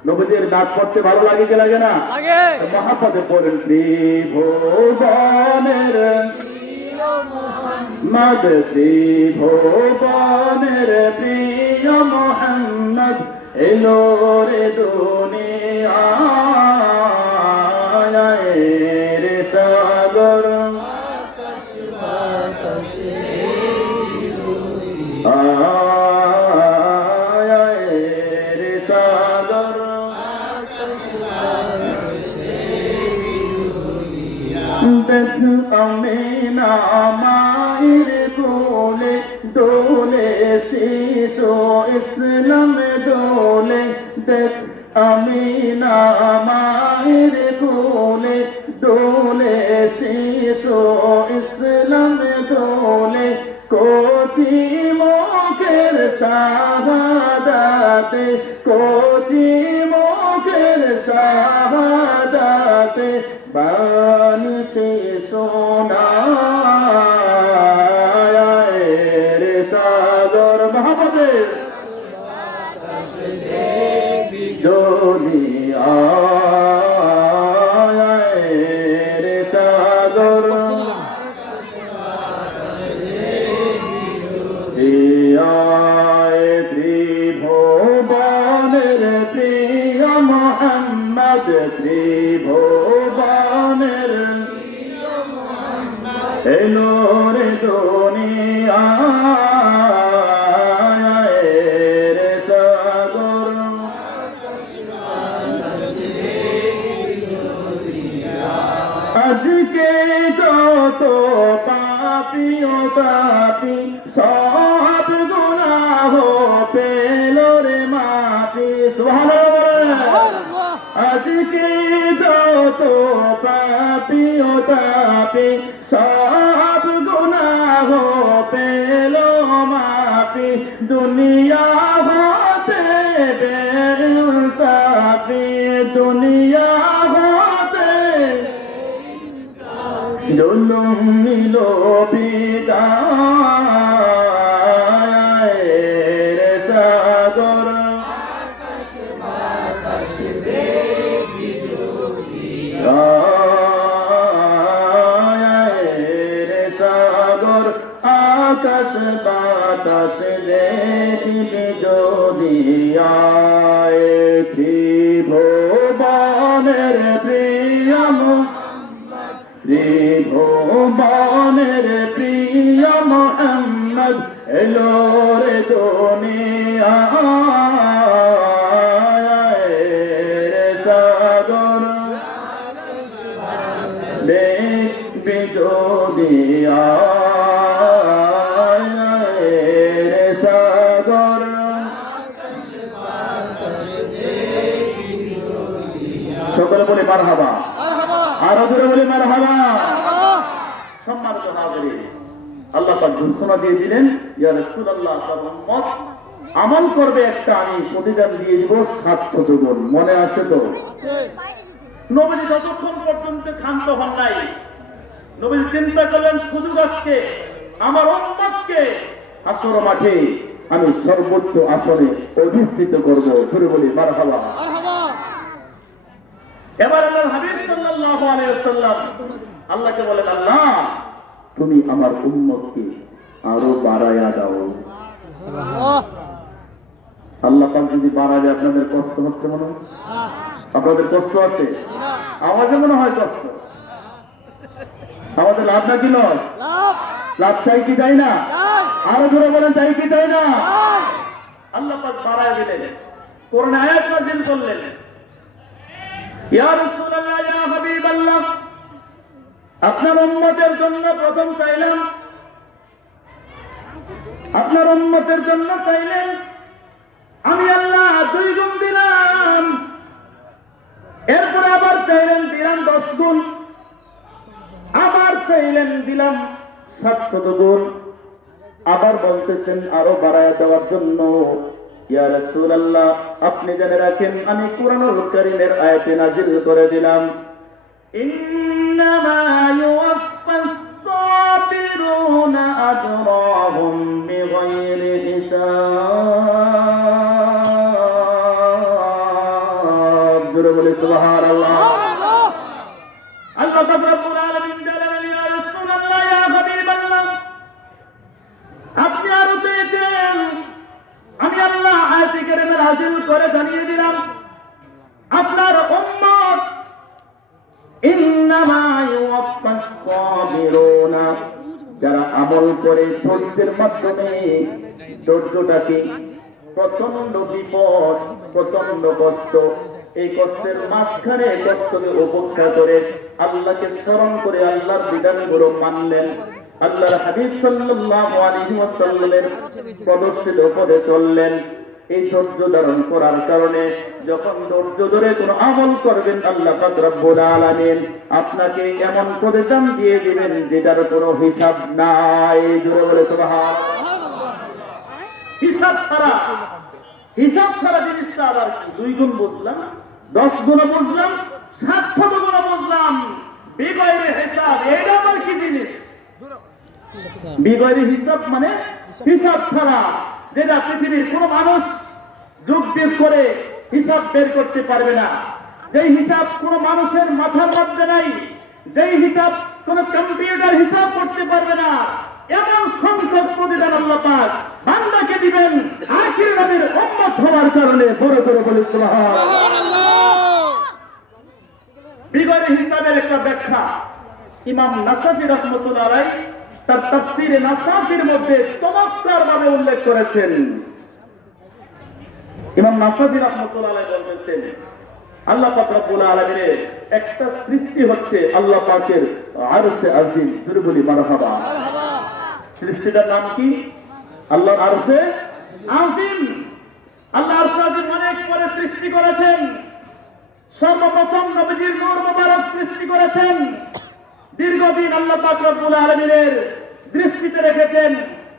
নবীদের ডাক পড়তে ভালো লাগে কি লাগে না? মহাপদে পড়েন ত্রিভুবনের মদ ত্রিভুবনের প্রিয় মুহাম্মদ এলো রে দুনিয়ায় রে সাগর আকাশ বাতাস আমিনা মায়ের কোলে দোলে শিশু ইসলাম দোলে, দেখ আমিনা মায়ের কোলে দোলে শিশু ইসলাম দোলে, কোটি মুখের শাহাদাতে কোটি মুখের শাহাদাতে বানসে সোনায় রে সাগর মহাপদে দুনিয়ায় রে সাগর ত্রিভুবনের প্রিয় মুহাম্মদ ত্রিভুবনের এলো রে দুনিয়ায় রে সাগর আজকে যত পাপী ও পাপী সব গুনাহ পেল রে মাফি। সুবহানাল্লাহ। আজকে যত পাপী ও পাপী সব গুনাহ পেল মাফি, দুনিয়া হতে জুলুম নিল বিদায়ের সাগর সাগর আকাশ বাতাস দেখবি যদি আয় ত্রিভুবনের প্রিয়ম ত্রিভুবনের প্রিয় মোহাম্মদ এলো রে দুনিয়ায় সাগর দেখবি যদি সাগর সকলে বলে মারহাবা আরো জোরে বলে মারহাবা। সম্মানিত হাজিরিন, আল্লাহ পাক ঘোষণা দিয়ে দিলেন ইয়া রাসূলুল্লাহ তার উম্মত আমল করবে একটা, আমি প্রতিদান দিয়ে দিব 700 গুণ। মনে আছে তো? নবীজি যতক্ষণ পর্যন্ত ক্ষান্ত হন নাই, নবীজি চিন্তা করলেন সুযোগ আজকে আমার উম্মতকে আসর মাঠে আমি সর্বোচ্চ আসরে অধিষ্ঠিত করব। ধরে বলি মারহাবা। এবার আল্লাহর হাবিব সাল্লাল্লাহু আলাইহি ওয়াসাল্লাম আল্লাহকে বলেন, আল্লাহ তুমি আমার উম্মতকে আরো বাড়ায়া দাও। আল্লাহ পাক যদি বাড়ালে আপনাদের কষ্ট হচ্ছে মনে হয়? আপনাদের কষ্ট আছে? আমাদের মনে হয় কষ্ট। আমাদের লাভ নাকি লস? লাভ চাই কি তাই না? আরো জোরে বলেন চাই কি তাই না? আল্লাহ পাক বাড়ায়া দিলেন, কোরআন আয়াত নাযিল করলেন, ইয়া রাসূলুল্লাহ ইয়া হাবিবাল্লাহ আপনার উম্মতের জন্য প্রথম চাইলাম, আপনার উম্মতের জন্য চাইলেন আমি আল্লাহ 2 গুণ দিলাম, এরপর আবার চাইলেন দিলাম 10 গুণ, আবার চাইলেন দিলাম 700 গুণ, আবার বলতেছেন আরো বাড়ায় দেওয়ার জন্য। ইয়া রাসূলুল্লাহ আপনি জেনে রাখেন আমি কুরআনুল কারীমের আয়াতে নাযিল করে দিলাম, ইন্নামা ইউওয়াফাস সাবিরুনা আজরাহুম বিগাইরি হিসাব। জোরে বলে সুবহানাল্লাহ। আল্লাহ পাক রব্বুল আলামিন বলেন, ইয়া রাসূলুল্লাহ ইয়া হাবিবাল্লাহ আপনি আরো চেয়েছেন, আমি আল্লাহ আয়াতে কারিমে নাযিল করে জানিয়ে দিলাম আপনার উম্মত ইন্নামা ইউওয়াফাস সাবিরুনা যারা আমল করে ধৈর্যের মাধ্যমে, ধৈর্যটাকে প্রচন্ড বিপদ প্রচন্ড কষ্ট, এই কষ্টের মাঝখানে কষ্টকে উপেক্ষা করে আল্লাহকে স্মরণ করে আল্লাহর বিধানগুলো মানলেন, আল্লাহর হাবিব সাল্লাল্লাহু আলাইহি ওয়াসাল্লামের প্রদর্শিত পথে চললেন। এই ধৈর্য ধারণ করার কারণে যখন ধৈর্য ধরে কোনো আমল করবেন আল্লাহ পাক রব্বুল আলামিন আপনাকে এমন প্রতিদান দিয়ে দিবেন যেটার কোনো হিসাব নাই। জোরে বলে সুবহানাল্লাহ। হিসাব ছাড়া জিনিসটা আবার কি? 2 গুণ বুঝলাম, 10 গুণ বুঝলাম, 700 গুণ বুঝলাম, বিগয়রে হিসাব এটা আবার কি জিনিস? বিগয়রে হিসাব মানে হিসাব ছাড়া, যেটা পৃথিবীর কোন মানুষ যোগ বিয়োগ করে হিসাব বের করতে পারবে না, যেই হিসাব কোন মানুষের মাথার মধ্যে নাই, যেই হিসাব কোন কম্পিউটার হিসাব করতে পারবে না, এমন সংখ্যক প্রতিদান আল্লাহ পাক বান্দাকে দিবেন আখির নবীর উম্মত হওয়ার কারণে। বড় করে বলি সুবহানাল্লাহ। বিগয়রে হিসাবের একটা ব্যাখ্যা ইমাম নাসাফি রাহমাতুল্লাহ আলাইহি তার তাফসীরে নাসাফির মধ্যে চমৎকারভাবে উল্লেখ করেছেন। ইমাম নাসাফি রাহমাতুল্লাহ আলাইহি বলেছেন আল্লাহ পাক রব্বুল আলামিনের একটা সৃষ্টি হচ্ছে আল্লাহ পাকের আরশে আজিম। জোরে বলি মারহাবা। সৃষ্টিটার নাম কি? আল্লাহর আরশে আজিম। আল্লাহ আরশে আজিম অনেক পরে সৃষ্টি করেছেন। সর্বপ্রথম নবীজির নূর মুবারক সৃষ্টি করেছেন। দীর্ঘদিন আল্লাহ পাক রব্বুল আলামিনের দৃষ্টিতে রেখেছেন,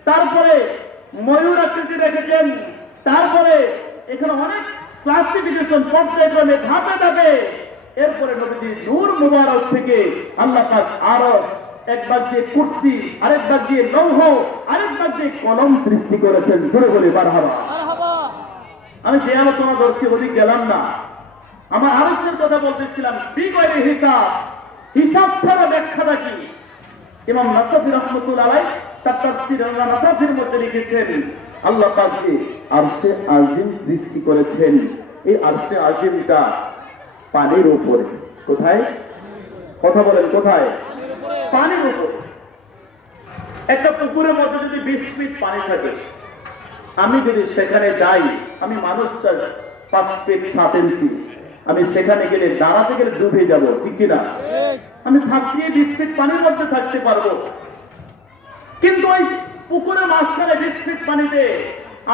তারপরে ময়ূর আকৃতি রেখেছেন, তারপরে এখানে অনেক ক্লাসিফিকেশন পর্যায়ক্রমে ধাপে ধাপে, এরপরে নবীজির নূর মুবারক থেকে আল্লাহ পাক আরশ এক ভাগ দিয়ে কুর্সি, আরেক ভাগ দিয়ে লৌহ, আরেক ভাগ দিয়ে কলম সৃষ্টি করেছেন। জোরে বলি মারহাবা। আমি যে আলোচনা করছি ওদিক গেলাম না, আমার আরশের কথা বলতেছিলাম। বিগয়রে হিসাব, হিসাব ছাড়া ব্যাখ্যাটা কি? ইমাম নাসাফি রহমতুল্লাহ আলাইহি তার তাফসীর নাসাফির মধ্যে লিখেছেন, আল্লাহ পাক যে আরশে আজিম সৃষ্টি করেছেন, এই আরশে আজিমটা পানির উপরে। কোথায়? কথা বলেন, কোথায়? পানির উপরে। একটা পুকুরের মধ্যে যদি 20 ফিট পানি থাকে, আমি যদি সেখানে যাই, আমি মানুষটা 5 ফিট 7 ইঞ্চি, আমি সেখানে গেলে দাঁড়াতে গেলে ডুবে যাব, ঠিক কিনা? আমি 7 দিয়ে 20 ফিট পানির মধ্যে থাকতে পারবো, কিন্তু ওই পুকুরের মাঝখানে 20 ফিট পানিতে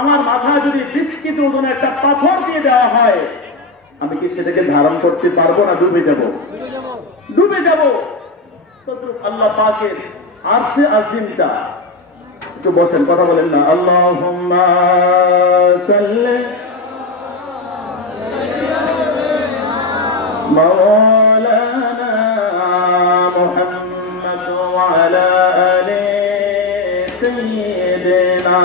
আমার মাথায় যদি 20 কেজি ওজনের একটা পাথর দিয়ে দেওয়া হয়, আমি কি সেটাকে ধারণ করতে পারবো না ডুবে যাব? ডুবে যাব। তদ্রুপ আল্লাহ পাকের আরশে আজিমটা। একটু বসেন, কথা বলেন না। আল্লাহুম্মা সাল্লি মাওলানা মুহাম্মদ ওয়া আলা আলি সাইয়্যিদিনা।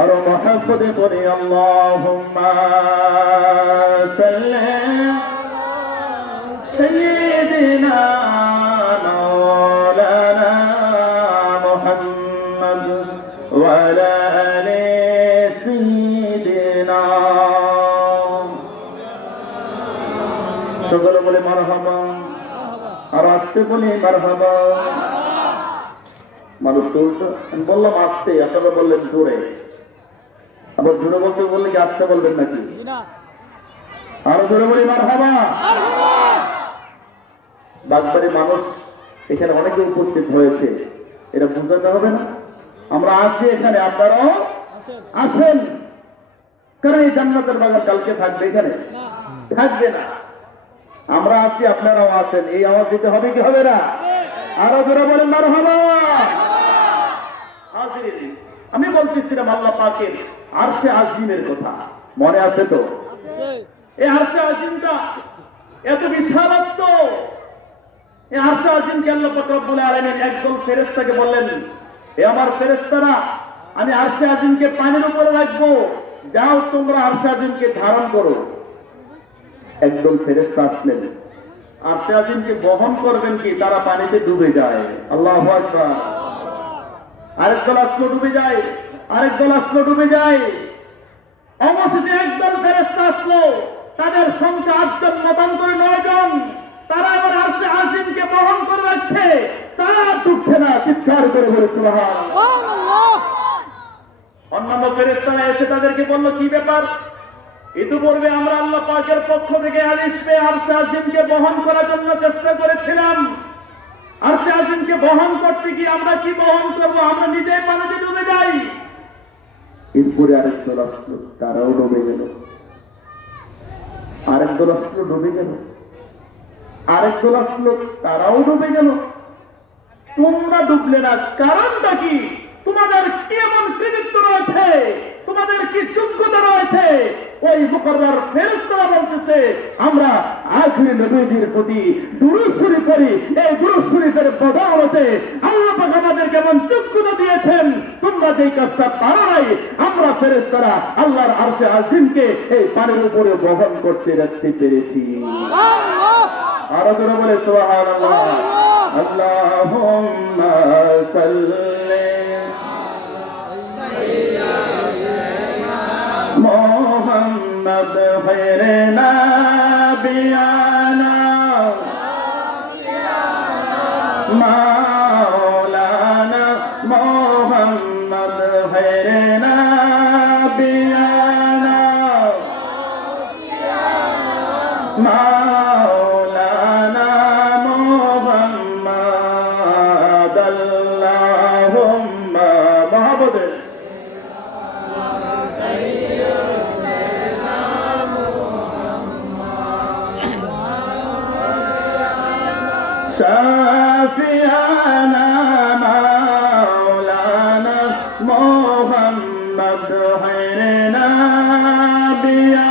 আর মুহাম্মদে বলি আল্লাহুম্মা সাল্লি সাইয়্যিদিনা মাওলানা মুহাম্মদ ওয়া আলা আলি সাইয়্যিদিনা। সকলে বলে মারহাবা, আর আস্তে বলি মারহাবা। মানুষ তো উল্টো, আমি বললাম আস্তে, আপনারা বললেন জোরে। আবার জোরে বলতে বললে কি আস্তে বলবেন নাকি? আরো জোরে বলি মারহাবা। বাগবাড়ির মানুষ এখানে অনেকে উপস্থিত হয়েছে, এটা বুঝাতে হবে না? আমরা আছি এখানে, আপনারাও আসেন, কারণ এই জান্নাতের বাগান কালকে থাকবে, এখানে থাকবে না। আমরা আছি, আপনারাও আছেন, এই আওয়াজ দিতে হবে কি হবে না? আরো জোরে বলেন মারহাবা। আমি বলতেছিলাম আল্লাহ পাকের আরশে আজিমের কথা, মনে আছে তো? এই আরশে আজিমটা এত বিশালত্ব, এই আরশে আজিমকে আল্লাহ পাক রব্বুল আলামিন একদল ফেরেশতাকে বললেন, এ আমার ফেরেশতারা, আমি আরশে আজিমকে পানির উপরে রাখবো, যাও তোমরা আরশে আজিমকে ধারণ করো। একদল ফেরেশতা আসলেন, আরশে আজিমকে বহন করবেন কি? তারা পানিতে ডুবে যায়। আল্লাহু আকবার। আরেক দল আসলো, ডুবে যায়, আরেক দল আসলো, ডুবে যায়। অবশেষে একদল ফেরেশতা আসলো, তাদের সংখ্যা 8 জন, মতান্তরে 9 জন। তারা আবার আরশে আজিমকে বহন করে রাখছে, তারা ডুবছে না। চিৎকার করে বলে সুবহানাল্লাহ। অন্যান্য ফেরেশতারা এসে তাদেরকে বলল, কি ব্যাপার? ইতিপূর্বে আমরা আল্লাহ পাকের পক্ষ থেকে আদেশ পেয়ে আরশে আজিমকে বহন করার জন্য চেষ্টা করেছিলাম। আরশে আজিমকে বহন করতে গিয়ে আমরা কি বহন করবো? আমরা নিজেই পানিতে ডুবে যাই। এরপরে আরেক দল আসলো, তারাও ডুবে গেল। আরেক দল আসলো, ডুবে গেল। আরেক দল আসলো, তারাও ডুবে গেল। তোমরা ডুবলে না, কারণটা কি? তোমাদের কি এমন কৃতিত্ব রয়েছে? তোমাদের কি যোগ্যতা রয়েছে? ওই মুকররম ফেরেশতারা বলতেছে, আমরা আখির নবীর প্রতি দুরূদ শরীফ পড়ি, এই দুরূদ শরীফের বদৌলতে আল্লাহ পাক আমাদেরকে এমন যোগ্যতা দিয়েছেন, তোমরা যেই কাজটা পারো নাই, আমরা ফেরেশতারা আল্লাহর আরশে আজিমকে এই পানির উপরে বহন করতে রাখতে পেরেছি। আরো জোরে বলে সুবহানাল্লাহ। আল্লাহুম্মা সাল্লি মোহাম্মদ খায়রে নাবিয়ানা মাওলানা মোহাম্মদ খায়রে নাবিয়ানা মাওলানা মোহাম্মদ আল্লাহুম্মা মাহবুব شافعنا مولانا محمد خير نبينا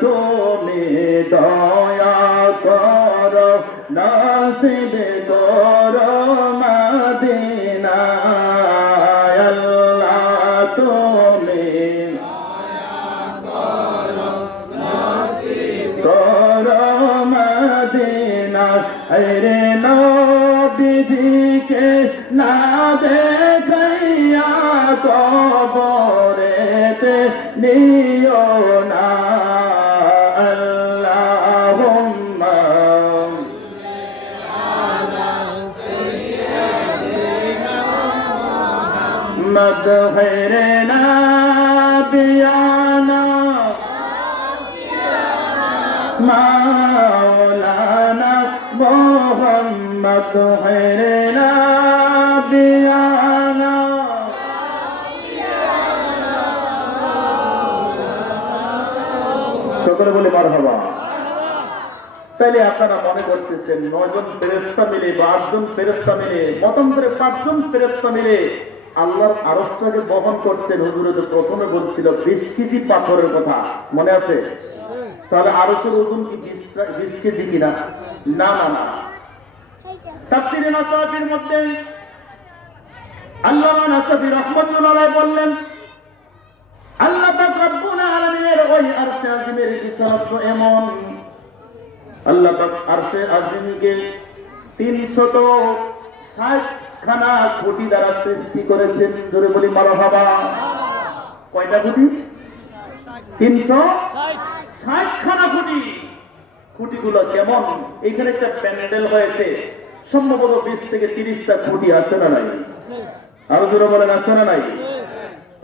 তুমি দয়া করো নসিব করো মদিনা আল্লাহ তুমি করো মদিনা রে নবীজিকে না দেখাইয়া কবরেতে নিও না আল্লাহুম্মা মদহরে নাবিয়ানা মাওলানা মুহাম্মদ খৈরে নাবিয়ানা সকলে বলে মারহাবা। তাহলে আপনারা মনে করতেছেন 9 জন ফেরেশতা মিলে বা 8 জন ফেরেশতা মিলে মতান্তরে 5 জন ফেরেশতা মিলে আল্লাহর আরশটাকে বহন করছেন। হুজুরে তো প্রথমে বলছিল 20 কেজি পাথরের কথা, মনে আছে? তাহলে আরশের ওজন কি 20 কেজি কিনা? না না না। তাফসীরে নাসাফির মধ্যে আল্লামা নাসাফি রাহমাতুল্লাহ আলাইহি বললেন, আল্লাহ পাক রব্বুল আলামিনের ওই আরশে আজিমের বিশালত্ব এমন, আল্লাহ পাক আরশে আজিমকে 360 খানা খুঁটি দ্বারা সৃষ্টি করেছেন। জোরে বলি মারহাবা। কয়টা খুঁটি? 360 খানা খুঁটি। খুঁটিগুলো কেমন? এখানে একটা প্যান্ডেল হয়েছে, সম্ভবত 20 থেকে 30টা খুঁটি আছে না নাই? আরো জোরে বলেন আছে না নাই?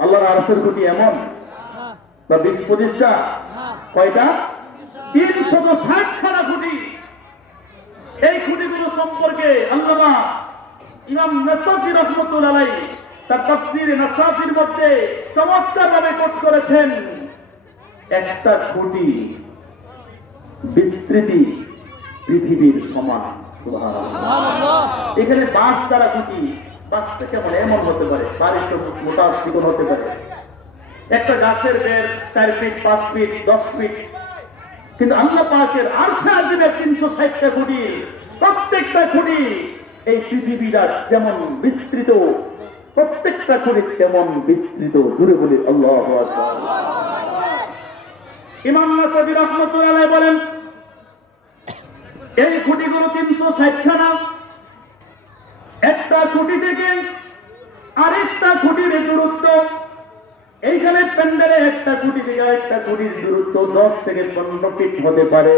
আল্লাহর আরশের খুঁটি এমন বা 20-25টা? কয়টা? 360 খানা খুঁটি। এই খুঁটিগুলো সম্পর্কে আল্লামা ইমাম নাসাফি রাহমাতুল্লাহ আলাইহি তার তাফসীরে নাসাফির মধ্যে চমৎকারভাবে কোট করেছেন। একটা খুঁটি বিস্তৃতি পৃথিবীর সমান। সুবহানাল্লাহ। এখানে 5 দ্বারা খুঁটি, 5টা কেমন এমন হতে পারে, বাড়িতে মোটা চিকন হতে পারে। একটা গাছের বের 4 ফিট, 5 ফিট, 10 ফিট। কিন্তু আল্লাহ পাকের আরশে আজিমের 360টা খুঁটি, প্রত্যেকটা খুঁটি এই পৃথিবীটা যেমন বিস্তৃত, প্রত্যেকটা খুঁটি তেমন বিস্তৃত। জুড়ে বলি আল্লাহু আকবার। ইমাম নাসাফি রাহমাতুল্লাহ আলাইহি বলেন, এই খুঁটিগুলো 360 খানা। একটা খুঁটি থেকে আরেকটা খুঁটির দূরত্ব, এইখানে প্যান্ডেলে একটা খুঁটি থেকে আরেকটা খুঁটির দূরত্ব 10 থেকে 15 ফিট হতে পারে।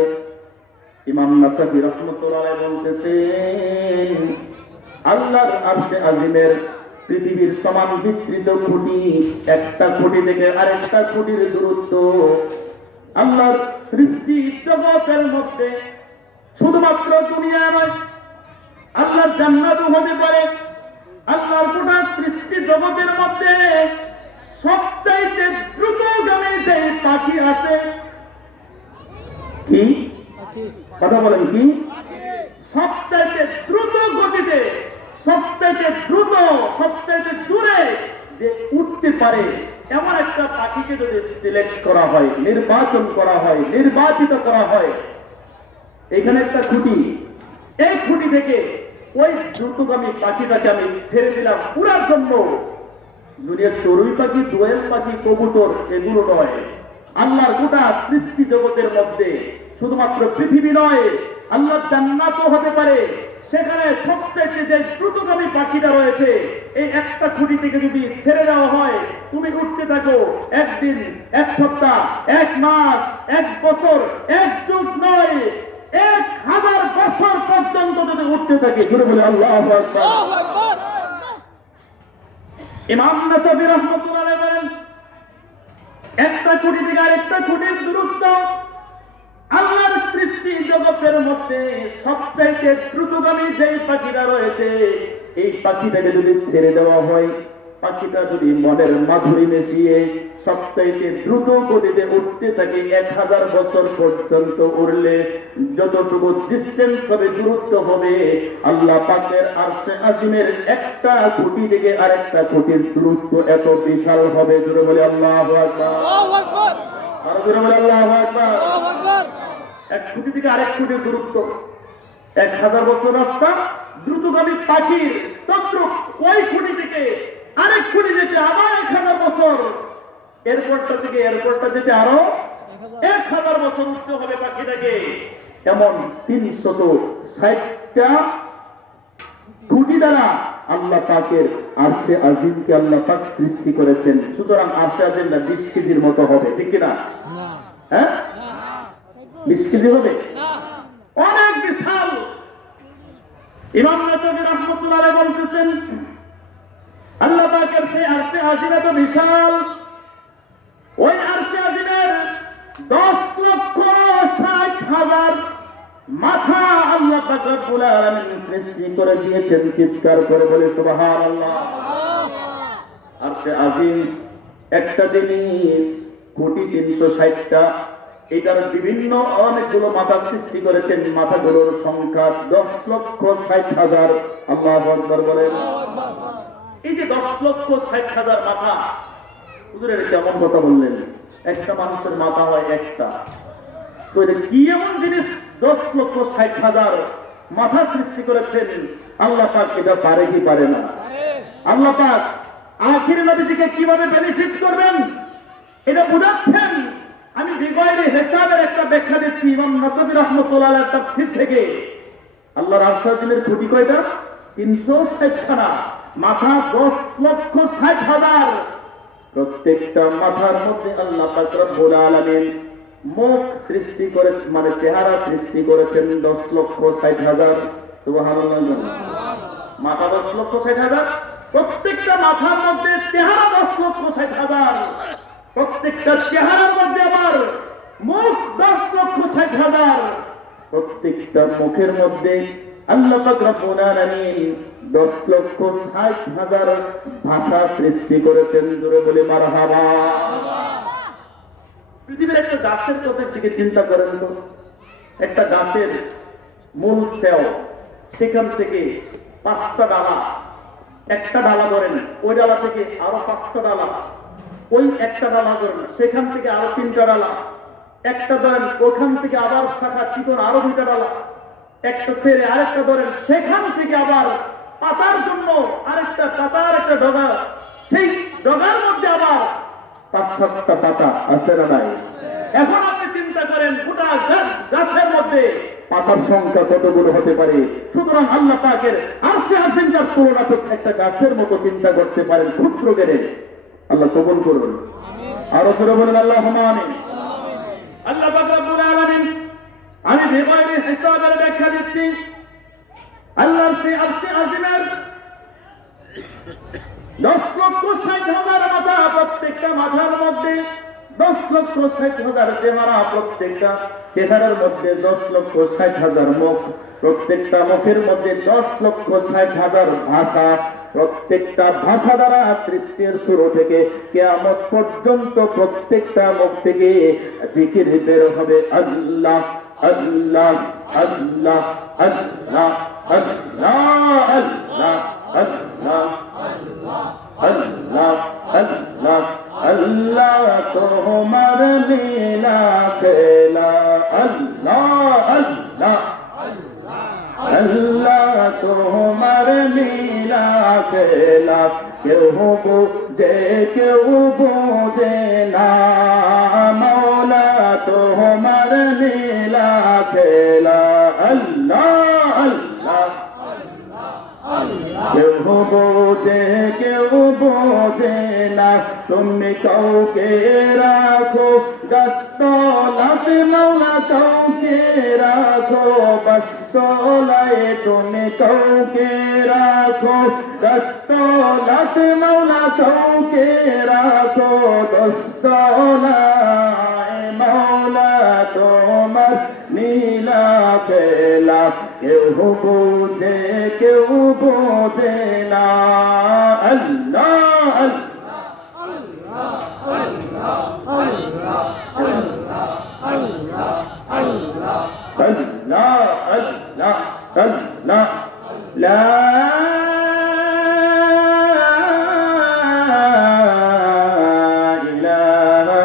ইমাম নাসাফি রাহমাতুল্লাহ আলাইহি বলতেছেন, আল্লাহর আরশে আজিমের পৃথিবীর সমান বিস্তৃত খুঁটি, একটা খুঁটি থেকে আরেকটা খুঁটির দূরত্ব আল্লাহর সৃষ্টি জগতের মধ্যে শুধুমাত্র দুনিয়া নয়, আল্লাহর জান্নাতও হতে পারে। আল্লাহর গোটা সৃষ্টি জগতের মধ্যে সবচাইতে দ্রুতগামী যে পাখি আছে, কি কথা বলেন? কি সবচাইতে দ্রুত গতিতে, সবচাইতে দ্রুত, সবচাইতে দূরে যে উঠতে পারে এমন একটা পাখিকে যদি সিলেক্ট করা হয়, নির্বাচন করা হয়, নির্বাচিত করা হয়, এখানে একটা খুঁটি, এই খুঁটি থেকে ওই দ্রুতগামী পাখিটাকে আমি ছেড়ে দিলাম পুরার জন্য। দুনিয়ার চড়ুই পাখি, দোয়েল পাখি, কবুতর এগুলো নয়, আল্লাহর গোটা সৃষ্টি জগতের মধ্যে শুধুমাত্র পৃথিবী নয়, আল্লাহর জান্নাতও হতে পারে। সেখানে সবচেয়ে যে দ্রুতগামী পাখিটা রয়েছে, এই একটা খুঁটি থেকে যদি ছেড়ে দেওয়া হয়, তুমি উঠতে থাকো, একদিন, এক সপ্তাহ, এক মাস, এক বছর, এক যুগ নয়, 1000 বছর পর্যন্ত যদি উঠতে থাকে। জোরে বলে আল্লাহু আকবার। ইমাম নাসাফি রাহমাতুল্লাহ আলাইহি বলেন, একটা খুঁটি থেকে আরেকটা খুঁটির দূরত্ব আল্লাহর সৃষ্টি জগতের মধ্যে সবচাইতে দ্রুতগামী যেই পাখিটা রয়েছে, এই পাখিটাকে যদি ছেড়ে দেওয়া হয়, পাখিটা যদি মনের মাধুরী মিশিয়ে সবচাইতে দ্রুত গতিতে উঠতে থাকে, 1000 বছর পর্যন্ত উড়লে যতটুকু ডিস্টেন্স হবে, দূরত্ব হবে, আল্লাহ পাকের আরশে আজিমের একটা খুঁটি থেকে আরেকটা খুঁটির দূরত্ব এত বিশাল হবে। জোরে বলে আল্লাহু আকবার। আরো জোরে বলে আল্লাহু আকবার। এক খুঁটি থেকে আরেক খুঁটির দূরত্ব 1000 বছর রাস্তা, দ্রুতগামী পাখির তদ্রুপ ওই খুঁটি থেকে আরেক খুঁটি যেতে আবার 1000 বছর, এয়ারপোর্টটা থেকে এয়ারপোর্টটা যেতে আরো 1000 বছর উঠতে হবে পাখিটাকে। এমন 360টা খুঁটি দ্বারা আল্লাহ পাকের আরশে আজিমকে আল্লাহ পাক সৃষ্টি করেছেন। সুতরাং আরশে আজিম না 20 কেজির মতো হবে, ঠিক কিনা? হ্যাঁ, 20 কেজি হবে, অনেক বিশাল। ইমাম নাসাবী রাহমাতুল্লাহ আলাইহি বলতেছেন আল্লাহ পাকের সেই আরশে আজিম এত বিশাল, ওই আরশে আজিমের 10,60,000 মাথা আল্লাহ পাক রব্বুল আলামিন সৃষ্টি করে দিয়েছেন। চিৎকার করে বলে সুবহানাল্লাহ। আরশে আজিম একটা জিনিস, কোটি 360টা, এটার বিভিন্ন অনেকগুলো মাথা সৃষ্টি করেছেন। মাথাগুলোর সংখ্যা 10,60,000। আল্লাহু আকবার বলেন। এই যে 10,60,000 মাথা, হুজুর এটা কেমন কথা বললেন? একটা মানুষের মাথা হয় একটা, তো এটা কি এমন জিনিস 10,60,000 মাথা সৃষ্টি করেছেন? আল্লাহ পাক এটা পারে কি পারে না? আল্লাহ পাক আখির নবীকে কিভাবে বেনিফিট করবেন এটা বুঝাচ্ছেন। আমি বিগয়রে হিসাবের একটা ব্যাখ্যা দিচ্ছি ইমাম নাসাবী রাহমাতুল্লাহ আলাইহির তাফসীর থেকে। আল্লাহর আরশ আজিমের কোটি কয়টা? 360খানা, মাথা 10,60,000। প্রত্যেকটা মাথার মধ্যে আল্লাহ পাক রব্বুল আলামিন মুখ সৃষ্টি করেছেন, মানে চেহারা সৃষ্টি করেছেন 10,60,000। সুবহানাল্লাহ। মাথা 10,60,000, প্রত্যেকটা মাথার মধ্যে চেহারা 10,60,000, প্রত্যেকটা চেহারার মধ্যে আবার মুখ 10,60,000, প্রত্যেকটা মুখের মধ্যে আল্লাহ পাক রব্বুল আলামিন 10,60,000 ভাষা সৃষ্টি করেছেন। জোরে বলে মারহাবা। পৃথিবীর একটা গাছের কথার দিকে চিন্তা করেন তো। একটা গাছের মূল সেও, সেখান থেকে 5টা ডালা, একটা ডালা ধরেন, ওই ডালা থেকে আরো 5টা ডালা, ওই একটা ডালা ধরেন, সেখান থেকে আরো 3টা ডালা, একটা ধরেন, ওখান থেকে আবার শাখা চিকন আরো 2টা ডালা, একটা ছেড়ে আরেকটা ধরেন, সেখান থেকে আবার পাতার জন্য আরেকটা পাতার একটা ডগা, সেই ডগার মধ্যে আবার 5-7টা পাতা আছে না নাই? এখন আপনি চিন্তা করেন গোটা গাছের মধ্যে পাতার সংখ্যা কতগুলো হতে পারে। সুতরাং আল্লাহ পাকের আরশে আজিমটার তুলনা তো একটা গাছের মতো চিন্তা করতে পারেন ক্ষুদ্র জ্ঞানে। আল্লাহ কবুল করুন। আরো করে বলেন আল্লাহুম্মা আমিন। আল্লাহ পাক রব্বুল আলামিন, আমি বেগয়রে হিসাবের ব্যাখ্যা দিচ্ছি। আল্লাহর সেই আরশে আজিমের 10,60,000 মাথা, প্রত্যেকটা মাথার মধ্যে 10,60,000 চেহারা, প্রত্যেকটা চেহারার মধ্যে 10,60,000 মুখ, প্রত্যেকটা মুখের মধ্যে 10,60,000 ভাষা, প্রত্যেকটা ভাষা দ্বারা সৃষ্টির শুরু থেকে কিয়ামত পর্যন্ত প্রত্যেকটা মুখ থেকে জিকির বের হবে আল্লাহ আল্লাহ আল্লাহ আল্লাহ আল্লাহ আল্লাহ আল্লাহ আল্লাহ আল্লাহ আল্লাহ তোমার লীলা খেলা, আল্লাহ আল্লাহ আল্লাহ তোমার লীলা খেলা, কেউ বুঝে কেউ বোঝে না, মৌলা তোমার লীলা খেলা, আল্লাহ আল্লাহ কেউ বোঝে কেউ বোঝে না, তুমি কাউকে রাখো গাছতলাতে, মৌলা কাউকে রাখো বাসতলায়, তুমি কাউকে রাখো গাছতলাতে, মৌলা কাউকে রাখো দশতলায়, মৌলা তোমার নীলা খেলা, কেউ বোঝে কেউ বোঝে না, আল্লাহ আল্লাহ আল্লাহ আল্লাহ আল্লাহ লা ইলাহা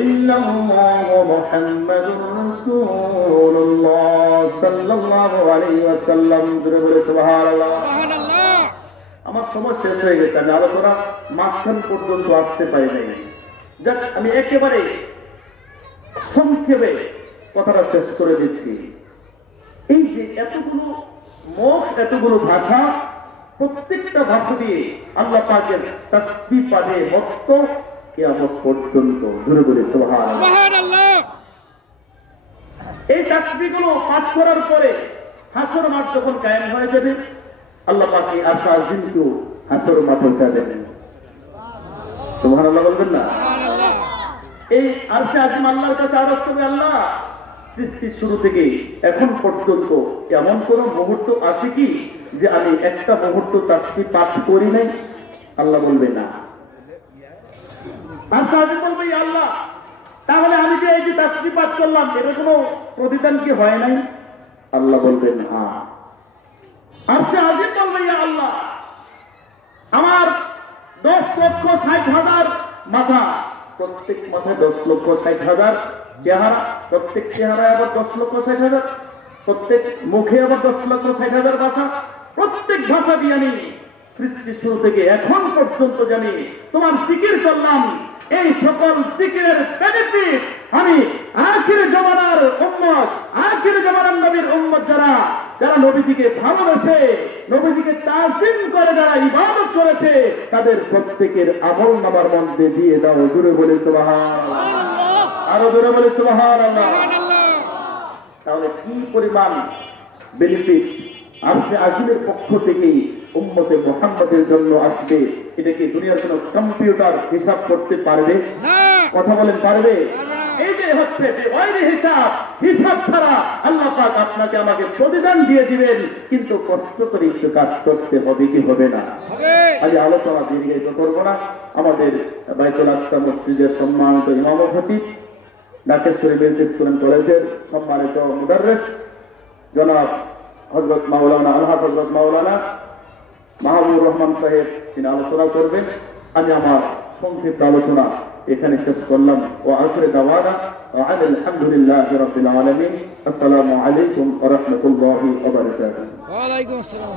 ইল্লাল্লাহু মুহাম্মাদুর রাসূলুল্লাহ সাল্লাল্লাহু আলাইহি ওয়াসাল্লাম। জোরে বলে সুবহানাল্লাহ। আমার সময় শেষ হয়ে গেছে, আমি আলোচনা মাঝখান পর্যন্ত আসতে পারি নাই। যাক, আমি একেবারে সংক্ষেপে কথাটা শেষ করে দিচ্ছি। এই যে এতগুলো মুখ, এতগুলো ভাষা, প্রত্যেকটা ভাষা দিয়ে আল্লাহ পাকের তাসবিহ পাঠে মত্ত কিয়ামত পর্যন্ত। জোরে বলে সুবহানাল্লাহ। এই তাসবিহগুলো পাঠ করার পরে হাসর মাঠ যখন কায়েম হয়ে যাবে, আল্লাহ পাক এই আরশ আজিমকেও হাসর মাঠে উঠাবেন। সুবহানাল্লাহ বলবেন না? এই আরশ আজিম আল্লাহর কাছে আরজ করবে, আল্লাহ সৃষ্টির শুরু থেকে এখন পর্যন্ত এমন কোন মুহূর্ত আছে কি যে আমি একটা মুহূর্ত তাসবিহ পাঠ করি নাই? আল্লাহ বলবে না। আরশ আজিম বলবে, ইয়া আল্লাহ, তাহলে আমি যে এই যে তাসবিহ পাঠ করলাম এর কোনো প্রতিদান কি হয় নাই? আল্লাহ বলবেন হ্যাঁ। আরশ আজিম বলবে, ইয়া আল্লাহ, আমার 10,60,000 মাথা, প্রত্যেক মাথায় 10,60,000 চেহারা, প্রত্যেক চেহারায় আবার 10,60,000, প্রত্যেক মুখে আবার 10,60,000 ভাষা, প্রত্যেক ভাষা দিয়ে আমি সৃষ্টির শুরু থেকে এখন পর্যন্ত জানি তোমার জিকির করলাম। এই সকল জিকিরের বেনিফিট আমি আখির জামানার উম্মত, আখির জামানার নবীর উম্মত যারা যারা নবীজিকে ভালোবাসে, নবীজিকে তাজিম করে, যারা ইবাদত করেছে, তাদের প্রত্যেকের আমলনামার মধ্যে দিয়ে দাও। জোরে বলে সুবহানাল্লাহ। আরো জোরে বলে সুবহানাল্লাহ। তাহলে কি পরিমাণ বেনিফিট আরশে আজিমের পক্ষ থেকে উম্মতে মুহাম্মাদের জন্য আসবে, এটা কি দুনিয়ার কোনো কম্পিউটার হিসাব করতে পারবে? কথা বলেন, পারবে? এই যে হচ্ছে যে ওই হিসাব, হিসাব ছাড়া আল্লাহ পাক আপনাকে আমাকে প্রতিদান দিয়ে দিবেন, কিন্তু কষ্ট করে একটু কাজ করতে হবে কি হবে না? আজ আলোচনা দীর্ঘায়িত করবো না। আমাদের বাইতুল আকসা মসজিদের সম্মানিত ইমাম ও খতিব, ঢাকেশ্বরী বেসিক স্টুডেন্ট কলেজের সম্মানিত মুদাররিস জনাব হযরত মাওলানা আলহাজ হযরত মাওলানা মাহবুবুর রহমান সাহেব, তিনি আলোচনা করবেন। আমি আমার সংক্ষিপ্ত আলোচনা এখানে শেষ করলাম। ও আখির দাওয়ানা আলহামদুলিল্লাহি রাব্বিল আলামিন। আসসালামু আলাইকুম ওয়া রাহমাতুল্লাহি ওয়া বারাকাতুহু। ওয়া আলাইকুম আসসালাম।